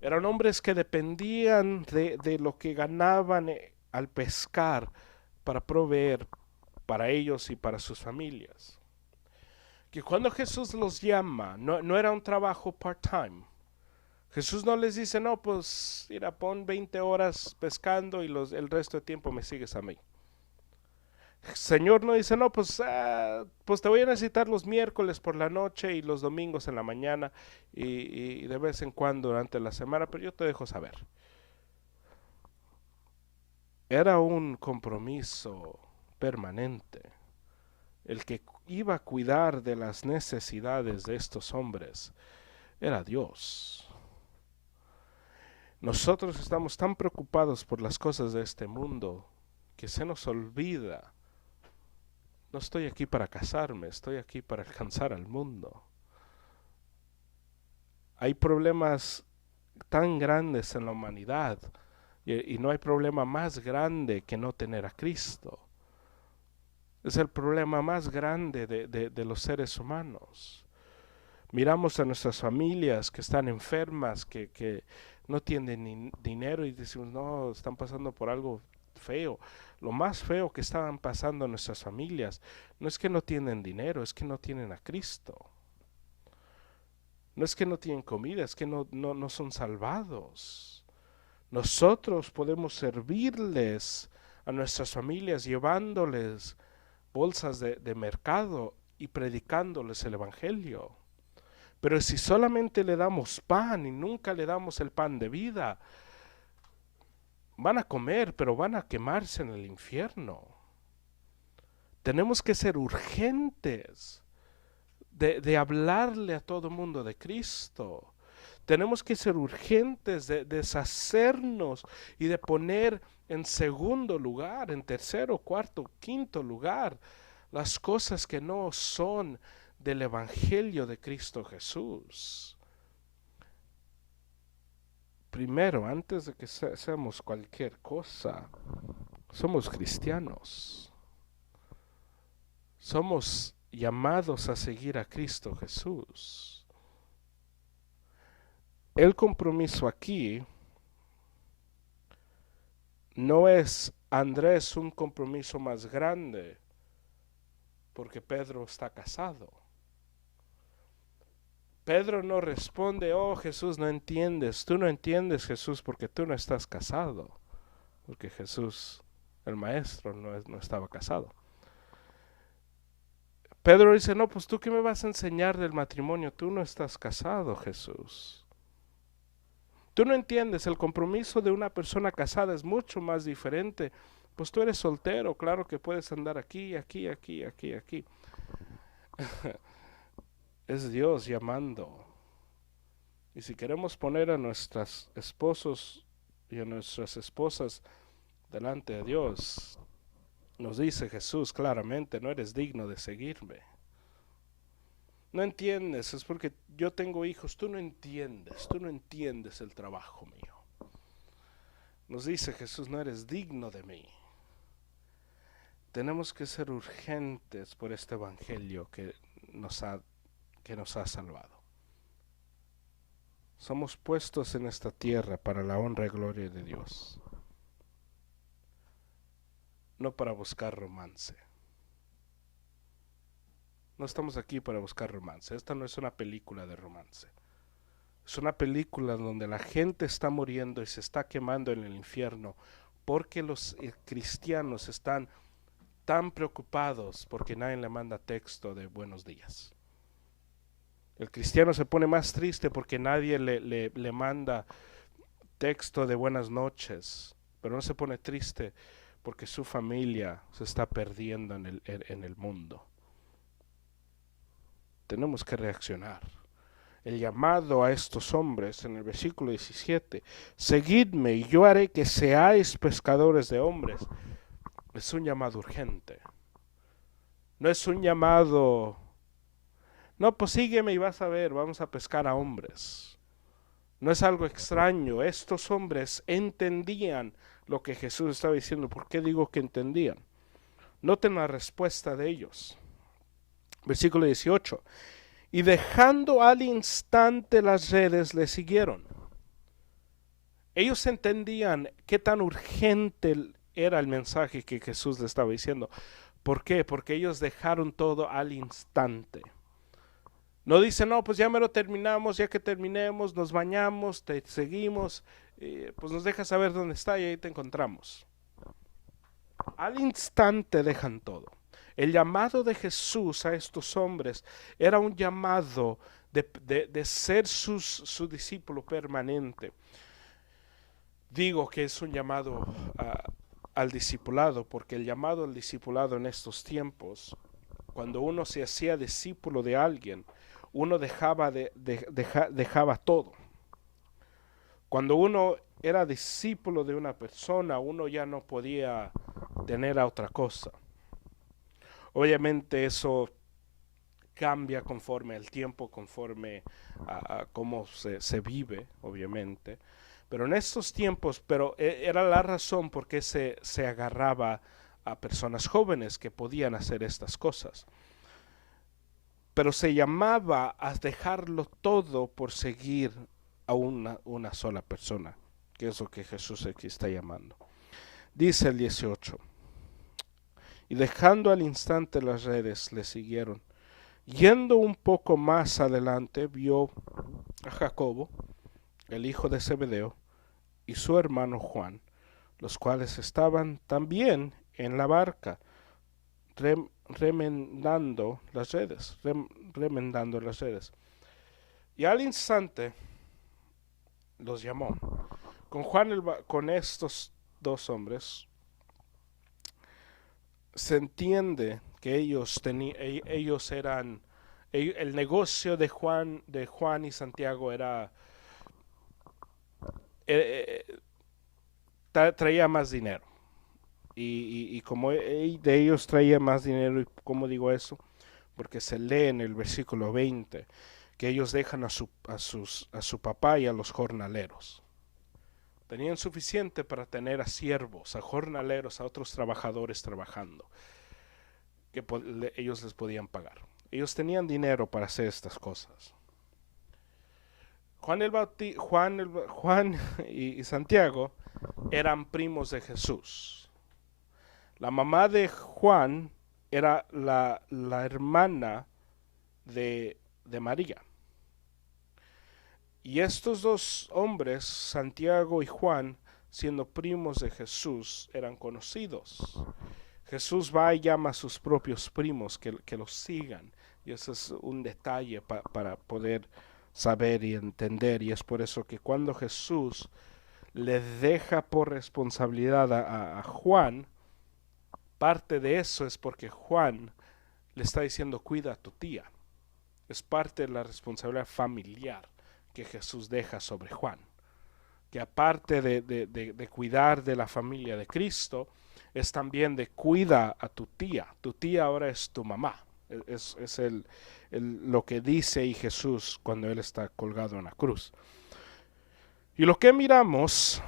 Eran hombres que dependían de lo que ganaban al pescar para proveer para ellos y para sus familias. Que cuando Jesús los llama, no era un trabajo part-time. Jesús no les dice, no, pues mira, pon 20 horas pescando y el resto de tiempo me sigues a mí. El Señor no dice, no, pues te voy a necesitar los miércoles por la noche y los domingos en la mañana y de vez en cuando durante la semana, pero yo te dejo saber. Era un compromiso permanente. El que iba a cuidar de las necesidades de estos hombres era Dios. Nosotros estamos tan preocupados por las cosas de este mundo que se nos olvida. No estoy aquí para casarme, estoy aquí para alcanzar al mundo. Hay problemas tan grandes en la humanidad y no hay problema más grande que no tener a Cristo. Es el problema más grande de los seres humanos. Miramos a nuestras familias que están enfermas, que no tienen ni dinero y decimos, no, están pasando por algo feo. Lo más feo que estaban pasando en nuestras familias no es que no tienen dinero, es que no tienen a Cristo. No es que no tienen comida, es que no son salvados. Nosotros podemos servirles a nuestras familias llevándoles bolsas de mercado y predicándoles el evangelio. Pero si solamente le damos pan y nunca le damos el pan de vida, van a comer, pero van a quemarse en el infierno. Tenemos que ser urgentes de hablarle a todo el mundo de Cristo. Tenemos que ser urgentes de deshacernos y de poner en segundo lugar, en tercero, cuarto, quinto lugar, las cosas que no son del Evangelio de Cristo Jesús. Primero, antes de que seamos cualquier cosa, somos cristianos. Somos llamados a seguir a Cristo Jesús. El compromiso aquí no es, Andrés, un compromiso más grande porque Pedro está casado. Pedro no responde, oh Jesús, no entiendes, tú no entiendes Jesús porque tú no estás casado, porque Jesús, el maestro, no estaba casado. Pedro dice, no, pues tú qué me vas a enseñar del matrimonio, tú no estás casado, Jesús. Tú no entiendes, el compromiso de una persona casada es mucho más diferente. Pues tú eres soltero, claro que puedes andar aquí. Es Dios llamando. Y si queremos poner a nuestros esposos y a nuestras esposas delante de Dios, nos dice Jesús claramente, no eres digno de seguirme. No entiendes, es porque yo tengo hijos, tú no entiendes el trabajo mío. Nos dice Jesús, no eres digno de mí. Tenemos que ser urgentes por este evangelio que nos ha salvado. Somos puestos en esta tierra para la honra y gloria de Dios, no para buscar romance. No estamos aquí para buscar romance. Esta no es una película de romance. Es una película donde la gente está muriendo y se está quemando en el infierno porque los cristianos están tan preocupados porque nadie le manda texto de buenos días. El cristiano se pone más triste porque nadie le manda texto de buenas noches, pero no se pone triste porque su familia se está perdiendo en el mundo. Tenemos que reaccionar. El llamado a estos hombres en el versículo 17, seguidme y yo haré que seáis pescadores de hombres, es un llamado urgente. No es un llamado, no, pues sígueme y vas a ver, vamos a pescar a hombres. No es algo extraño. Estos hombres entendían lo que Jesús estaba diciendo. ¿Por qué digo que entendían? Noten la respuesta de ellos. Versículo 18. Y dejando al instante las redes, le siguieron. Ellos entendían qué tan urgente era el mensaje que Jesús les estaba diciendo. ¿Por qué? Porque ellos dejaron todo al instante. No dicen, no, pues ya me lo terminamos, ya que terminemos, nos bañamos, te seguimos, pues nos dejas saber dónde está y ahí te encontramos. Al instante dejan todo. El llamado de Jesús a estos hombres era un llamado de ser su discípulo permanente. Digo que es un llamado al discipulado, porque el llamado al discipulado en estos tiempos, cuando uno se hacía discípulo de alguien, uno dejaba todo. Cuando uno era discípulo de una persona, uno ya no podía tener a otra cosa. Obviamente eso cambia conforme el tiempo, conforme a cómo se vive, obviamente. Pero en estos tiempos, era la razón por qué se agarraba a personas jóvenes que podían hacer estas cosas. Pero se llamaba a dejarlo todo por seguir a una sola persona, que es lo que Jesús aquí está llamando. Dice el 18. Y dejando al instante las redes, le siguieron. Yendo un poco más adelante, vio a Jacobo, el hijo de Zebedeo, y su hermano Juan, los cuales estaban también en la barca, remendando las redes. Y al instante los llamó. Con estos dos hombres se entiende que ellos eran, el negocio de Juan y Santiago era, traía más dinero. Y como de ellos traía más dinero, y ¿cómo digo eso? Porque se lee en el versículo 20 que ellos dejan a su papá y a los jornaleros. Tenían suficiente para tener a siervos, a jornaleros, a otros trabajadores trabajando, que ellos les podían pagar. Ellos tenían dinero para hacer estas cosas. Juan y Santiago eran primos de Jesús. La mamá de Juan era la hermana de María. Y estos dos hombres, Santiago y Juan, siendo primos de Jesús, eran conocidos. Jesús va y llama a sus propios primos que los sigan. Y ese es un detalle para poder saber y entender. Y es por eso que cuando Jesús le deja por responsabilidad a Juan, parte de eso es porque Juan le está diciendo: cuida a tu tía. Es parte de la responsabilidad familiar que Jesús deja sobre Juan, que aparte de cuidar de la familia de Cristo, es también de cuida a tu tía. Tu tía ahora es tu mamá. Es lo que dice ahí Jesús cuando Él está colgado en la cruz. Y lo que miramos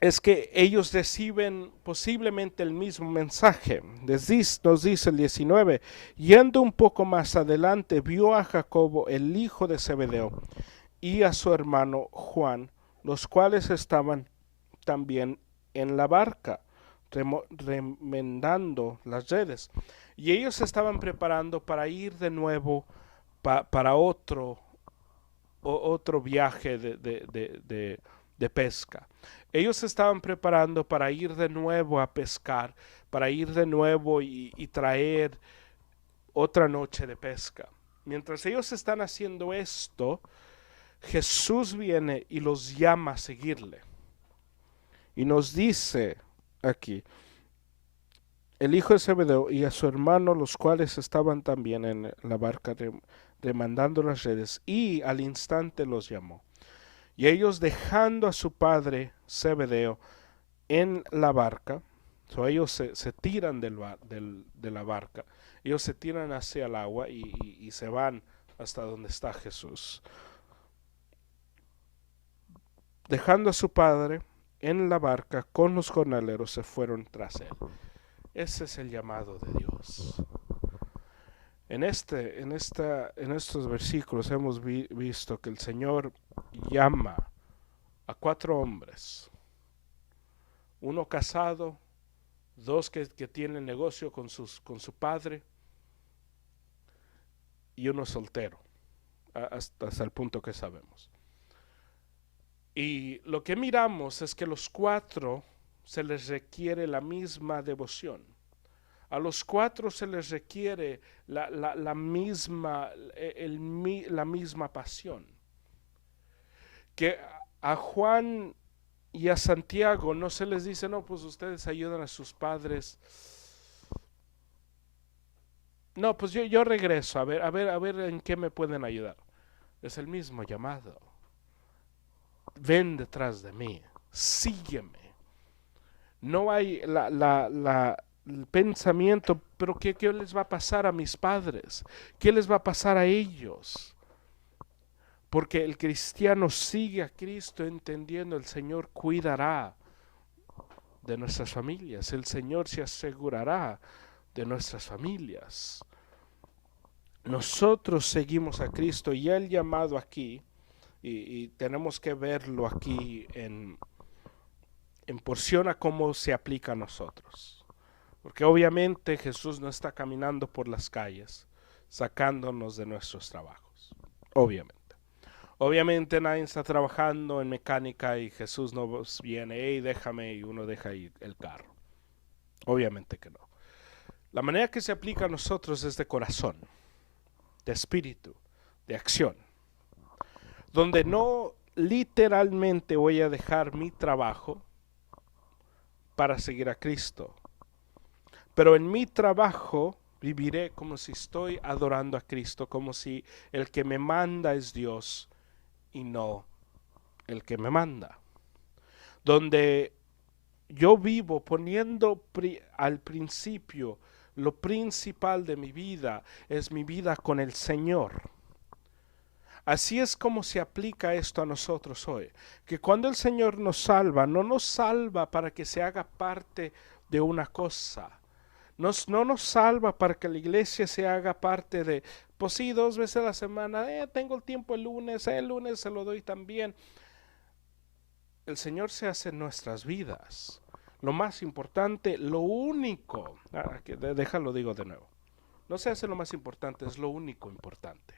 es que ellos reciben posiblemente el mismo mensaje. Nos dice el 19, yendo un poco más adelante, vio a Jacobo, el hijo de Zebedeo, y a su hermano Juan, los cuales estaban también en la barca, remendando las redes. Y ellos se estaban preparando para ir de nuevo para otro viaje de pesca. Ellos se estaban preparando para ir de nuevo a pescar, para ir de nuevo y traer otra noche de pesca. Mientras ellos están haciendo esto, Jesús viene y los llama a seguirle. Y nos dice aquí, el hijo de Zebedeo y a su hermano, los cuales estaban también en la barca remandando las redes, y al instante los llamó. Y ellos, dejando a su padre Zebedeo en la barca, ellos se tiran de la barca, ellos se tiran hacia el agua y se van hasta donde está Jesús. Dejando a su padre en la barca con los jornaleros, se fueron tras él. Ese es el llamado de Dios. En estos versículos hemos visto que el Señor llama a 4 hombres, uno casado, 2 que tienen negocio con su padre, y uno soltero, hasta el punto que sabemos. Y lo que miramos es que los 4 se les requiere la misma devoción. A los 4 se les requiere la misma pasión. Que a Juan y a Santiago no se les dice: no, pues ustedes ayudan a sus padres. No, pues yo regreso, a ver en qué me pueden ayudar. Es el mismo llamado. Ven detrás de mí, sígueme. No hay el pensamiento, pero ¿qué les va a pasar a mis padres? ¿Qué les va a pasar a ellos? Porque el cristiano sigue a Cristo entendiendo: el Señor cuidará de nuestras familias, el Señor se asegurará de nuestras familias. Nosotros seguimos a Cristo, y el llamado aquí, y tenemos que verlo aquí en en porción a cómo se aplica a nosotros. Porque obviamente Jesús no está caminando por las calles sacándonos de nuestros trabajos. Obviamente. Obviamente nadie está trabajando en mecánica y Jesús no viene, hey, déjame, y uno deja ahí el carro. Obviamente que no. La manera que se aplica a nosotros es de corazón, de espíritu, de acción. Donde no literalmente voy a dejar mi trabajo para seguir a Cristo. Pero en mi trabajo viviré como si estoy adorando a Cristo, como si el que me manda es Dios y no el que me manda. Donde yo vivo poniendo al principio lo principal de mi vida es mi vida con el Señor. Así es como se aplica esto a nosotros hoy. Que cuando el Señor nos salva, no nos salva para que se haga parte de una cosa. No nos salva para que la iglesia se haga parte de, pues sí, 2 veces a la semana, tengo el tiempo el lunes se lo doy también. El Señor se hace en nuestras vidas. Lo más importante, lo único, déjalo digo de nuevo, no se hace lo más importante, es lo único importante.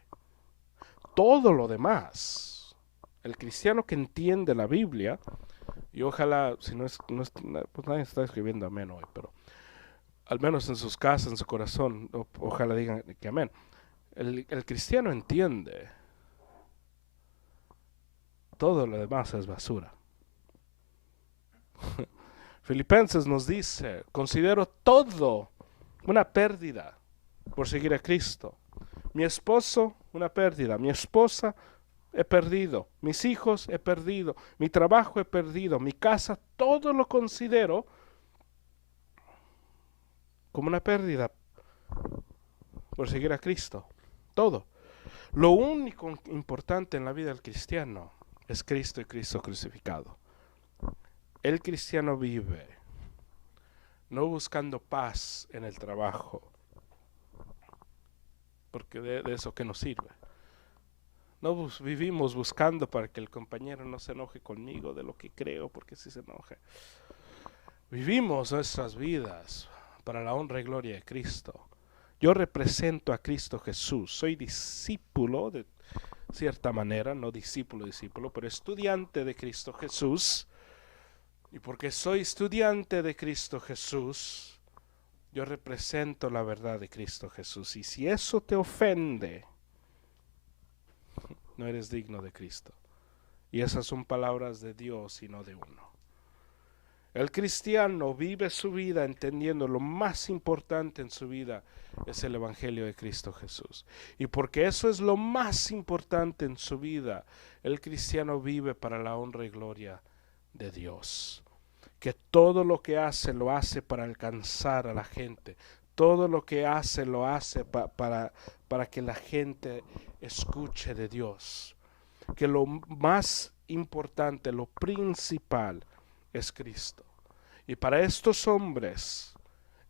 Todo lo demás, el cristiano que entiende la Biblia, y ojalá, si no es pues nadie está escribiendo amén hoy, pero al menos en sus casas, en su corazón, ojalá digan que amén. El cristiano entiende, todo lo demás es basura. Filipenses nos dice, considero todo una pérdida por seguir a Cristo. Mi esposo, una pérdida. Mi esposa, he perdido. Mis hijos, he perdido. Mi trabajo, he perdido. Mi casa, todo lo considero como una pérdida por seguir a Cristo. Todo. Lo único importante en la vida del cristiano es Cristo y Cristo crucificado. El cristiano vive no buscando paz en el trabajo, porque de eso que nos sirve. No vivimos buscando para que el compañero no se enoje conmigo de lo que creo, porque si se enoja. Vivimos nuestras vidas para la honra y gloria de Cristo. Yo represento a Cristo Jesús. Soy discípulo de cierta manera, no discípulo, pero estudiante de Cristo Jesús. Y porque soy estudiante de Cristo Jesús, yo represento la verdad de Cristo Jesús. Y si eso te ofende, no eres digno de Cristo. Y esas son palabras de Dios y no de uno. El cristiano vive su vida entendiendo lo más importante en su vida es el Evangelio de Cristo Jesús. Y porque eso es lo más importante en su vida, el cristiano vive para la honra y gloria de Dios. Que todo lo que hace lo hace para alcanzar a la gente. Todo lo que hace lo hace para que la gente escuche de Dios. Que lo más importante, lo principal es Cristo. Y para estos hombres,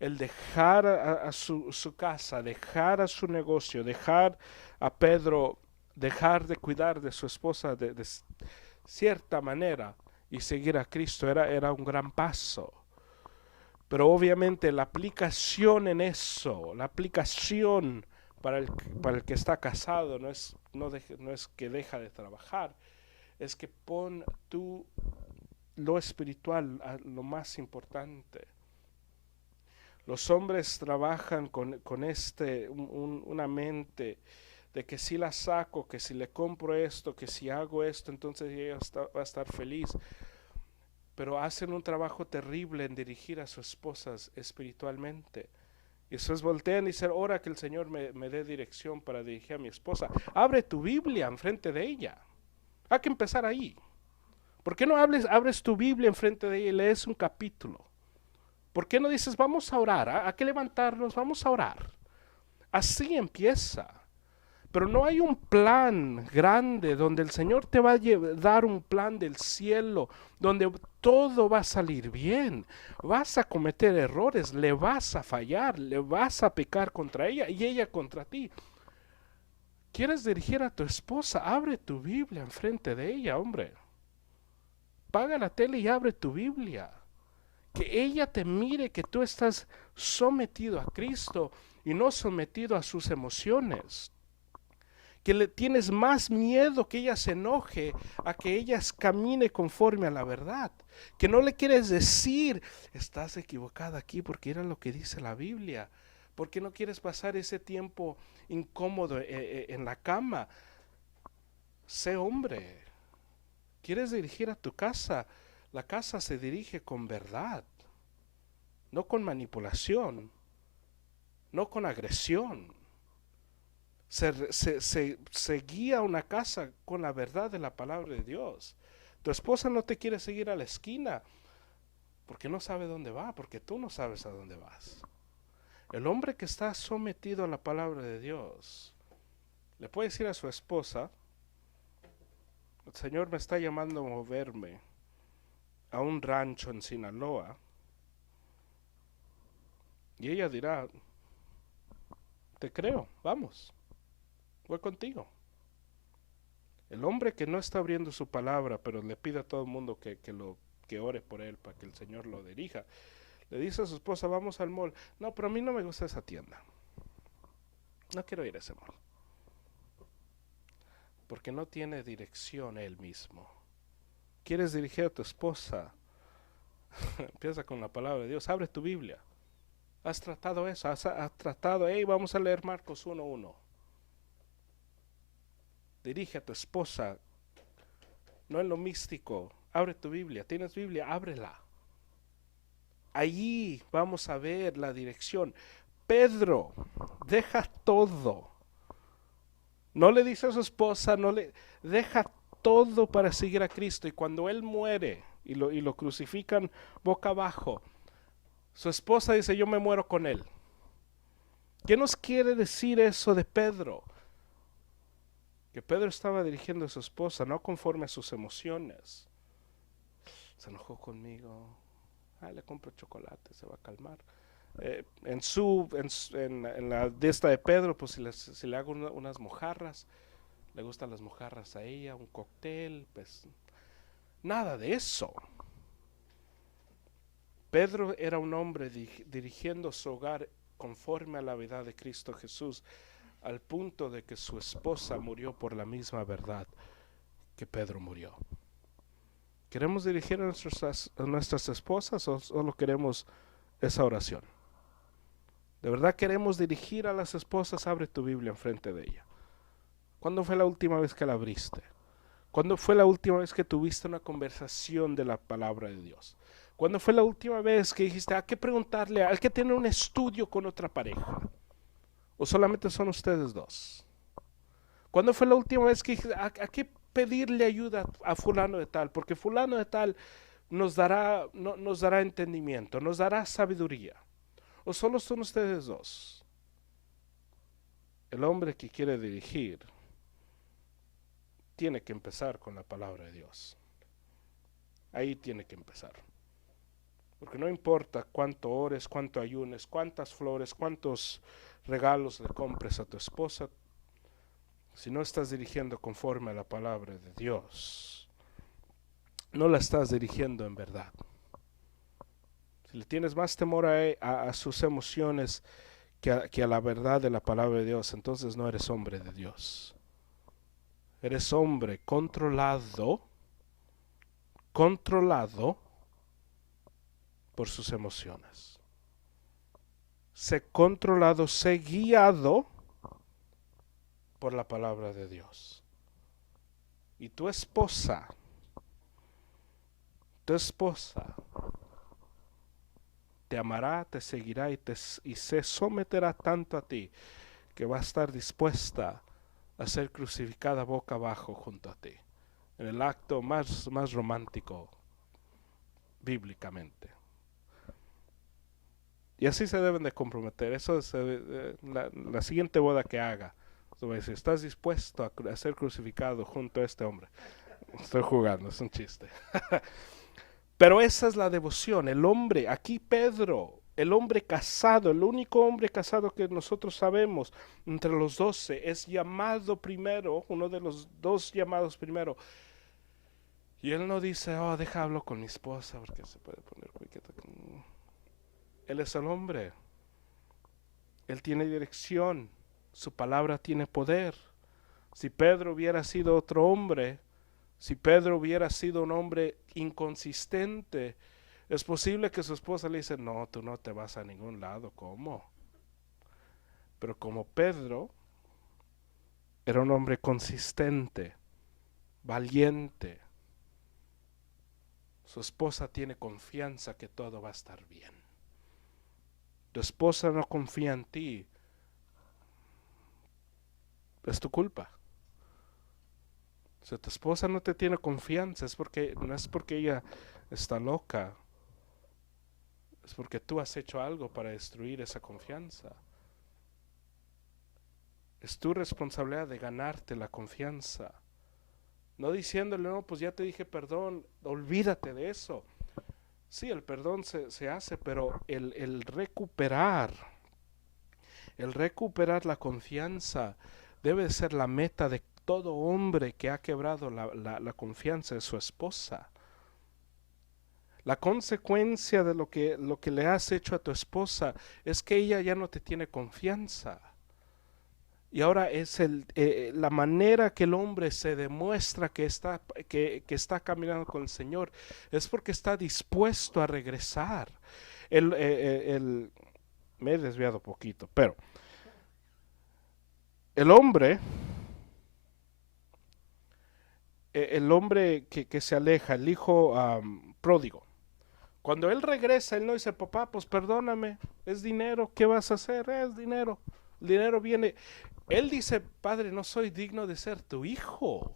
el dejar a su casa, dejar a su negocio, dejar a Pedro, dejar de cuidar de su esposa de cierta manera y seguir a Cristo era un gran paso. Pero obviamente la aplicación en eso, la aplicación para el que está casado no es que deja de trabajar, es que pon lo espiritual a lo más importante. Los hombres trabajan con una mente de que si la saco, que si le compro esto, que si hago esto, entonces ella va a estar feliz. Pero hacen un trabajo terrible en dirigir a sus esposas espiritualmente. Y después voltean y dicen, ahora que el Señor me dé dirección para dirigir a mi esposa. Abre tu Biblia enfrente de ella. Hay que empezar ahí. ¿Por qué no abres tu Biblia enfrente de ella y lees un capítulo? ¿Por qué no dices, vamos a orar? Hay que levantarnos, vamos a orar. Así empieza. Pero no hay un plan grande donde el Señor te va a dar un plan del cielo, donde todo va a salir bien. Vas a cometer errores, le vas a fallar, le vas a pecar contra ella y ella contra ti. ¿Quieres dirigir a tu esposa? Abre tu Biblia enfrente de ella, hombre. apaga la tele y abre tu Biblia. Que ella te mire que tú estás sometido a Cristo y no sometido a sus emociones. Que le tienes más miedo que ella se enoje a que ella camine conforme a la verdad. Que no le quieres decir, estás equivocada aquí porque era lo que dice la Biblia. Porque no quieres pasar ese tiempo incómodo en la cama. Sé hombre. ¿Quieres dirigir a tu casa? La casa se dirige con verdad, no con manipulación, no con agresión. Se guía una casa con la verdad de la palabra de Dios. Tu esposa no te quiere seguir a la esquina porque no sabe dónde va, porque tú no sabes a dónde vas. El hombre que está sometido a la palabra de Dios le puede decir a su esposa, el Señor me está llamando a moverme a un rancho en Sinaloa, y ella dirá, te creo, vamos, voy contigo. El hombre que no está abriendo su palabra, pero le pide a todo el mundo que ore por él para que el Señor lo dirija, le dice a su esposa, vamos al mall. No, pero a mí no me gusta esa tienda, no quiero ir a ese mall, porque no tiene dirección él mismo. ¿Quieres dirigir a tu esposa? Empieza con la palabra de Dios, abre tu Biblia. ¿Has tratado eso? ¿Has tratado, hey, vamos a leer Marcos 1:1? Dirige a tu esposa, no en lo místico. Abre tu Biblia. ¿Tienes Biblia? Ábrela. Allí vamos a ver la dirección. Pedro, deja todo. No le dice a su esposa, deja todo para seguir a Cristo. Y cuando él muere y lo crucifican boca abajo, su esposa dice, yo me muero con él. ¿Qué nos quiere decir eso de Pedro? Que Pedro estaba dirigiendo a su esposa, no conforme a sus emociones. Se enojó conmigo, le compro chocolate, se va a calmar. En la de esta de Pedro, pues si le hago unas mojarras, le gustan las mojarras a ella, un cóctel, pues nada de eso. Pedro era un hombre dirigiendo su hogar conforme a la verdad de Cristo Jesús, al punto de que su esposa murió por la misma verdad que Pedro murió. ¿Queremos dirigir a nuestras esposas o solo queremos esa oración? ¿De verdad queremos dirigir a las esposas? Abre tu Biblia enfrente de ella. ¿Cuándo fue la última vez que la abriste? ¿Cuándo fue la última vez que tuviste una conversación de la palabra de Dios? ¿Cuándo fue la última vez que dijiste, hay que preguntarle, hay que tener un estudio con otra pareja? ¿O solamente son ustedes dos? ¿Cuándo fue la última vez que dijiste, hay que pedirle ayuda a fulano de tal? Porque fulano de tal nos dará entendimiento, nos dará sabiduría. ¿O solo son ustedes dos? El hombre que quiere dirigir tiene que empezar con la palabra de Dios. Ahí tiene que empezar. Porque no importa cuánto ores, cuánto ayunes, cuántas flores, cuántos regalos le compres a tu esposa, si no estás dirigiendo conforme a la palabra de Dios, no la estás dirigiendo en verdad. Si le tienes más temor a sus emociones que a la verdad de la palabra de Dios, entonces no eres hombre de Dios. Eres hombre controlado por sus emociones. Sé controlado, sé guiado por la palabra de Dios. Y tu esposa te amará, te seguirá y se someterá tanto a ti que va a estar dispuesta a ser crucificada boca abajo junto a ti, en el acto más romántico bíblicamente. Y así se deben de comprometer. Eso es la siguiente boda que haga. Si estás dispuesto a ser crucificado junto a este hombre. Estoy jugando, es un chiste. Pero esa es la devoción. El hombre, aquí Pedro, el hombre casado, el único hombre casado que nosotros sabemos entre los 12, es llamado primero, uno de los dos llamados primero, Y él no dice, oh, deja hablo con mi esposa porque se puede poner cualquier. Él es el hombre. Él tiene dirección. Su palabra tiene poder. Si Pedro hubiera sido otro hombre, si Pedro hubiera sido un hombre inconsistente, es posible que su esposa le dice, no, tú no te vas a ningún lado. ¿Cómo? Pero como Pedro era un hombre consistente, valiente, su esposa tiene confianza que todo va a estar bien. Tu esposa no confía en ti, es tu culpa. Si tu esposa no te tiene confianza, no es porque ella está loca, es porque tú has hecho algo para destruir esa confianza. Es tu responsabilidad de ganarte la confianza. No diciéndole, no, pues ya te dije perdón, olvídate de eso. Sí, el perdón se hace, pero el recuperar la confianza debe ser la meta de todo hombre que ha quebrado la confianza de su esposa. La consecuencia de lo que le has hecho a tu esposa es que ella ya no te tiene confianza. Y ahora es la manera que el hombre se demuestra que está caminando con el Señor, es porque está dispuesto a regresar. Me he desviado poquito, pero el hombre, que se aleja, el hijo pródigo, cuando él regresa, él no dice, papá, pues perdóname, es dinero, ¿qué vas a hacer? Es dinero, el dinero viene. Él dice, padre, no soy digno de ser tu hijo.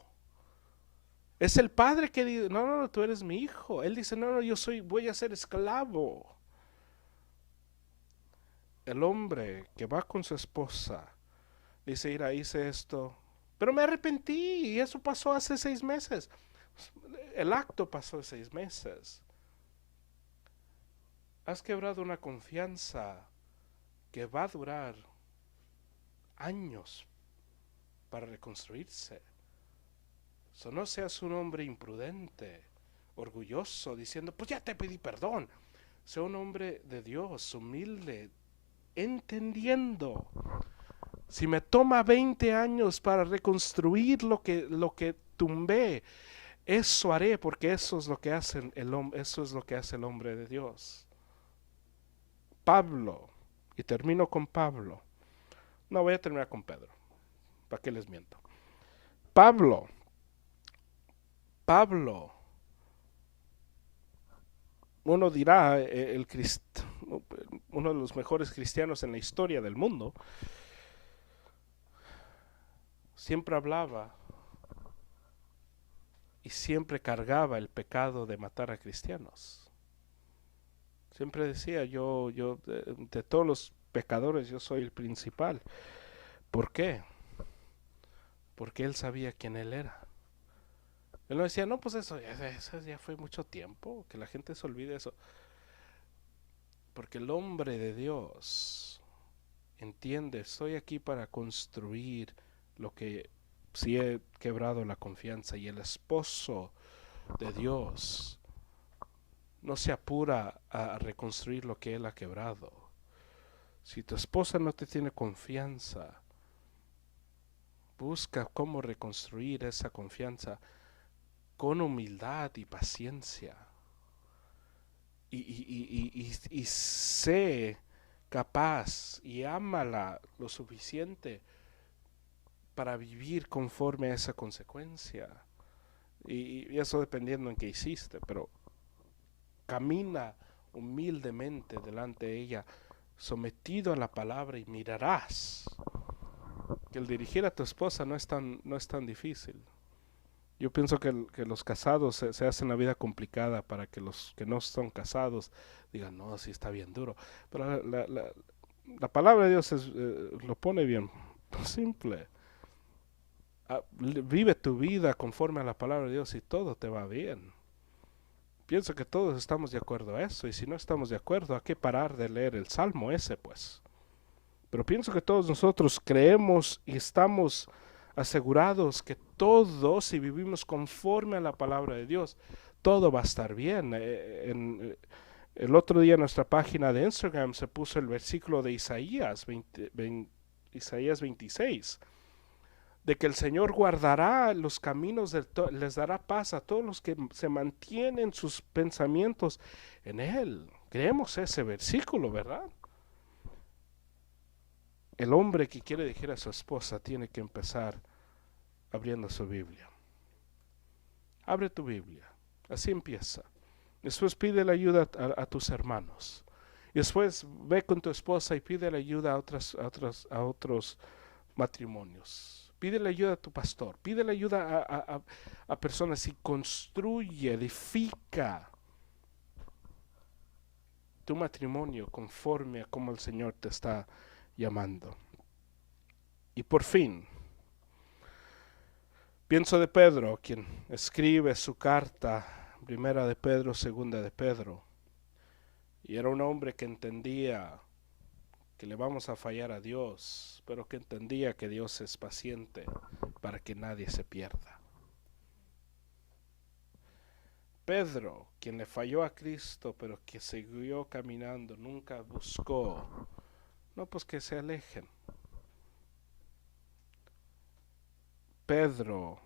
Es el padre que dice, no, no, tú eres mi hijo. Él dice, no, no, voy a ser esclavo. El hombre que va con su esposa dice, mira, hice esto, pero me arrepentí y eso pasó hace 6 meses. El acto pasó 6 meses. Has quebrado una confianza que va a durar años para reconstruirse. So, no seas un hombre imprudente, orgulloso, diciendo, pues ya te pedí perdón. Sea un hombre de Dios, humilde, entendiendo. Si me toma 20 años para reconstruir lo que tumbé, eso haré, porque eso es lo que hace el hombre de Dios. Pablo, y termino con Pablo. No, voy a terminar con Pedro. ¿Para qué les miento? Pablo, uno dirá, uno de los mejores cristianos en la historia del mundo, siempre hablaba y siempre cargaba el pecado de matar a cristianos. Siempre decía, yo de todos los pecadores, yo soy el principal. ¿Por qué? Porque él sabía quién él era. Él no decía, no, pues eso ya fue mucho tiempo, que la gente se olvide eso. Porque el hombre de Dios entiende, estoy aquí para construir lo que sí he quebrado la confianza. Y el esposo de Dios no se apura a reconstruir lo que él ha quebrado. Si tu esposa no te tiene confianza, busca cómo reconstruir esa confianza con humildad y paciencia. Y sé capaz y ámala lo suficiente para vivir conforme a esa consecuencia. Y eso dependiendo en qué hiciste, pero camina humildemente delante de ella, sometido a la palabra, y mirarás que el dirigir a tu esposa no es tan difícil. Yo pienso que los casados se hacen la vida complicada para que los que no son casados digan, no, sí está bien duro. Pero la palabra de Dios lo pone bien simple. Vive tu vida conforme a la palabra de Dios y todo te va bien. Pienso que todos estamos de acuerdo a eso, y si no estamos de acuerdo, ¿a qué parar de leer el Salmo ese, pues? Pero pienso que todos nosotros creemos y estamos asegurados que todo, si vivimos conforme a la palabra de Dios, todo va a estar bien. El otro día en nuestra página de Instagram se puso el versículo de Isaías 26, de que el Señor guardará los caminos, les dará paz a todos los que se mantienen sus pensamientos en Él. Creemos ese versículo, ¿verdad? El hombre que quiere dirigir a su esposa tiene que empezar abriendo su Biblia. Abre tu Biblia, así empieza. Después pide la ayuda a tus hermanos. Y después ve con tu esposa y pide la ayuda a otros matrimonios. Pide la ayuda a tu pastor. Pide la ayuda a personas y construye, edifica tu matrimonio conforme a como el Señor te está llamando. Y por fin, pienso de Pedro, quien escribe su carta, primera de Pedro, segunda de Pedro, y era un hombre que entendía que le vamos a fallar a Dios, pero que entendía que Dios es paciente para que nadie se pierda. Pedro, quien le falló a Cristo, pero que siguió caminando, nunca buscó, no, pues que se alejen. Pedro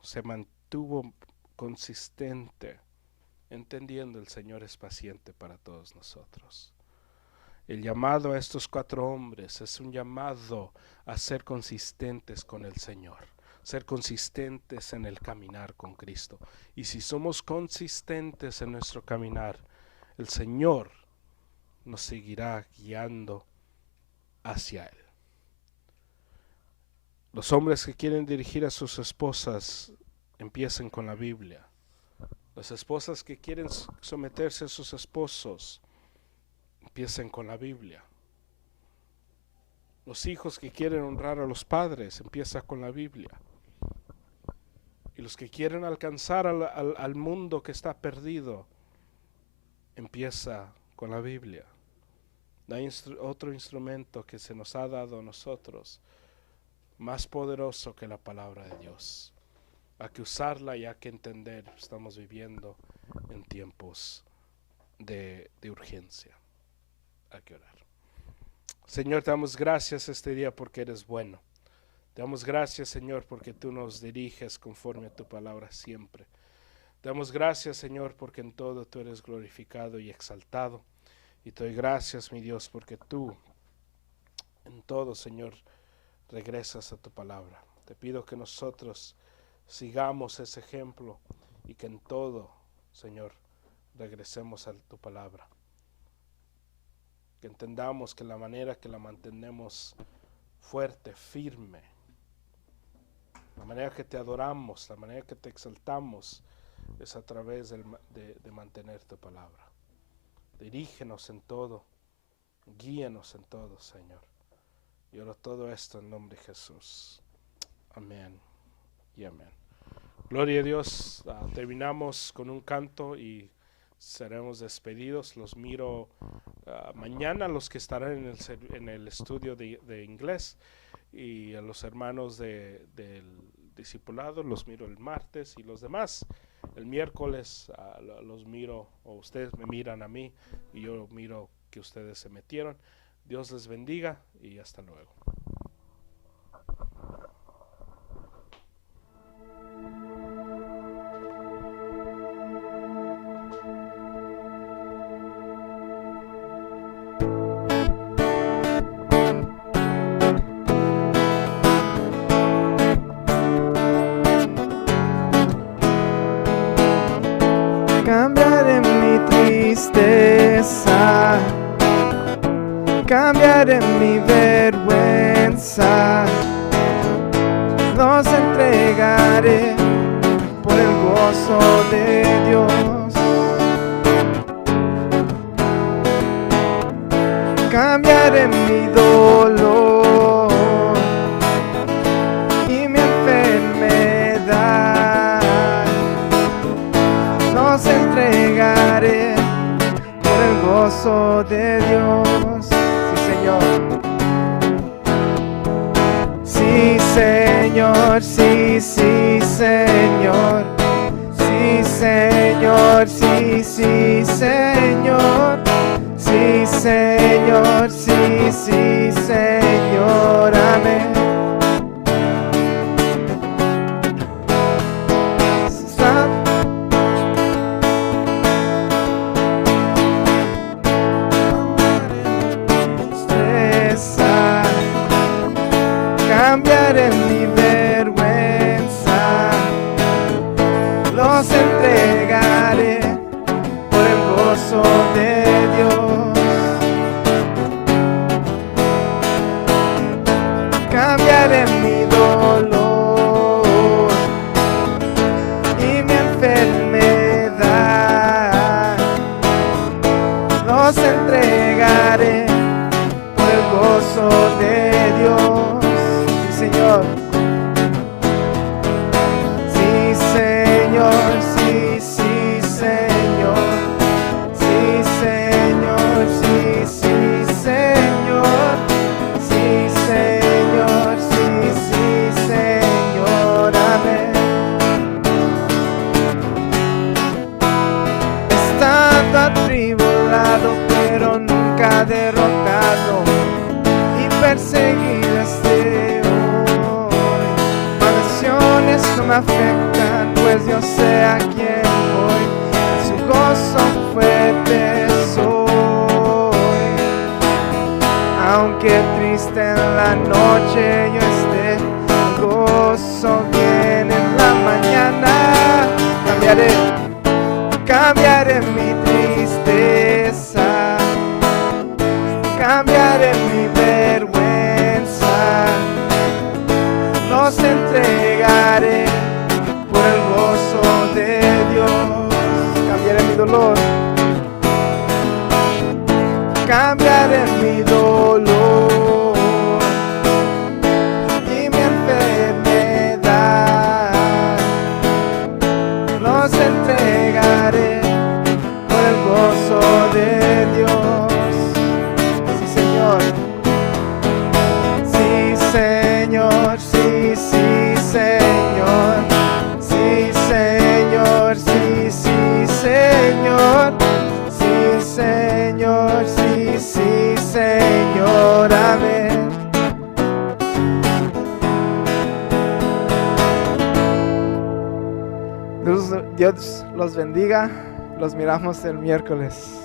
se mantuvo consistente, entendiendo el Señor es paciente para todos nosotros. El llamado a estos 4 hombres es un llamado a ser consistentes con el Señor, ser consistentes en el caminar con Cristo. Y si somos consistentes en nuestro caminar, el Señor nos seguirá guiando hacia Él. Los hombres que quieren dirigir a sus esposas, empiecen con la Biblia. Las esposas que quieren someterse a sus esposos, empiecen con la Biblia. Los hijos que quieren honrar a los padres, empieza con la Biblia. Y los que quieren alcanzar al mundo que está perdido, empieza con la Biblia. No hay otro instrumento que se nos ha dado a nosotros más poderoso que la palabra de Dios. Hay que usarla y hay que entender, estamos viviendo en tiempos de urgencia. Hay que orar. Señor, te damos gracias este día porque eres bueno. Te damos gracias, Señor, porque tú nos diriges conforme a tu palabra siempre. Te damos gracias, Señor, porque en todo tú eres glorificado y exaltado. Y te doy gracias, mi Dios, porque tú en todo, Señor, regresas a tu palabra. Te pido que nosotros sigamos ese ejemplo y que en todo, Señor, regresemos a tu palabra. Que entendamos que la manera que la mantenemos fuerte, firme, la manera que te adoramos, la manera que te exaltamos, es a través de mantener tu palabra. Dirígenos en todo, guíenos en todo, Señor. Y oro todo esto en nombre de Jesús. Amén y amén. Gloria a Dios. Terminamos con un canto y seremos despedidos. Los miro mañana, los que estarán en el estudio de inglés, y a los hermanos del discipulado los miro el martes, y los demás el miércoles los miro, o ustedes me miran a mí y yo miro que ustedes se metieron. Dios les bendiga y hasta luego. Cambiaré mi tristeza, cambiaré mi vergüenza, los entregaré por el gozo de Dios. Cambiaré mi dolor y mi enfermedad, los entregaré por el gozo de Dios. Sí, Señor. Sí, Señor. sí, Señor, amén. Cambiaré mi vergüenza, los entregaré por el gozo de Dios. Cambiaré mi dolor y mi enfermedad, los entregaré por el gozo de Dios. Señor, sí, Señor, sí, sí, Señor, sí, Señor, sí, sí, Señor, sí, Señor, sí, sí, Señor, amén. Estando atribulado, pero nunca derrotado y perseguido no me afectan, pues yo sé a quién voy, en su gozo fuerte soy. Aunque triste en la noche yo esté, el gozo viene en la mañana. Cambiaré mi tristeza, cambiaré mi vergüenza, los entregaré por el gozo de Dios. Cambiaré mi dolor, cambiaré mi dolor y mi enfermedad, los entregaré por el gozo de Dios. Sí, Señor, sí, Señor, sí, sí, Señor, sí, Señor, sí, sí, Señor, sí, Señor, sí, sí, Señor, amén. Dios los bendiga, los miramos el miércoles.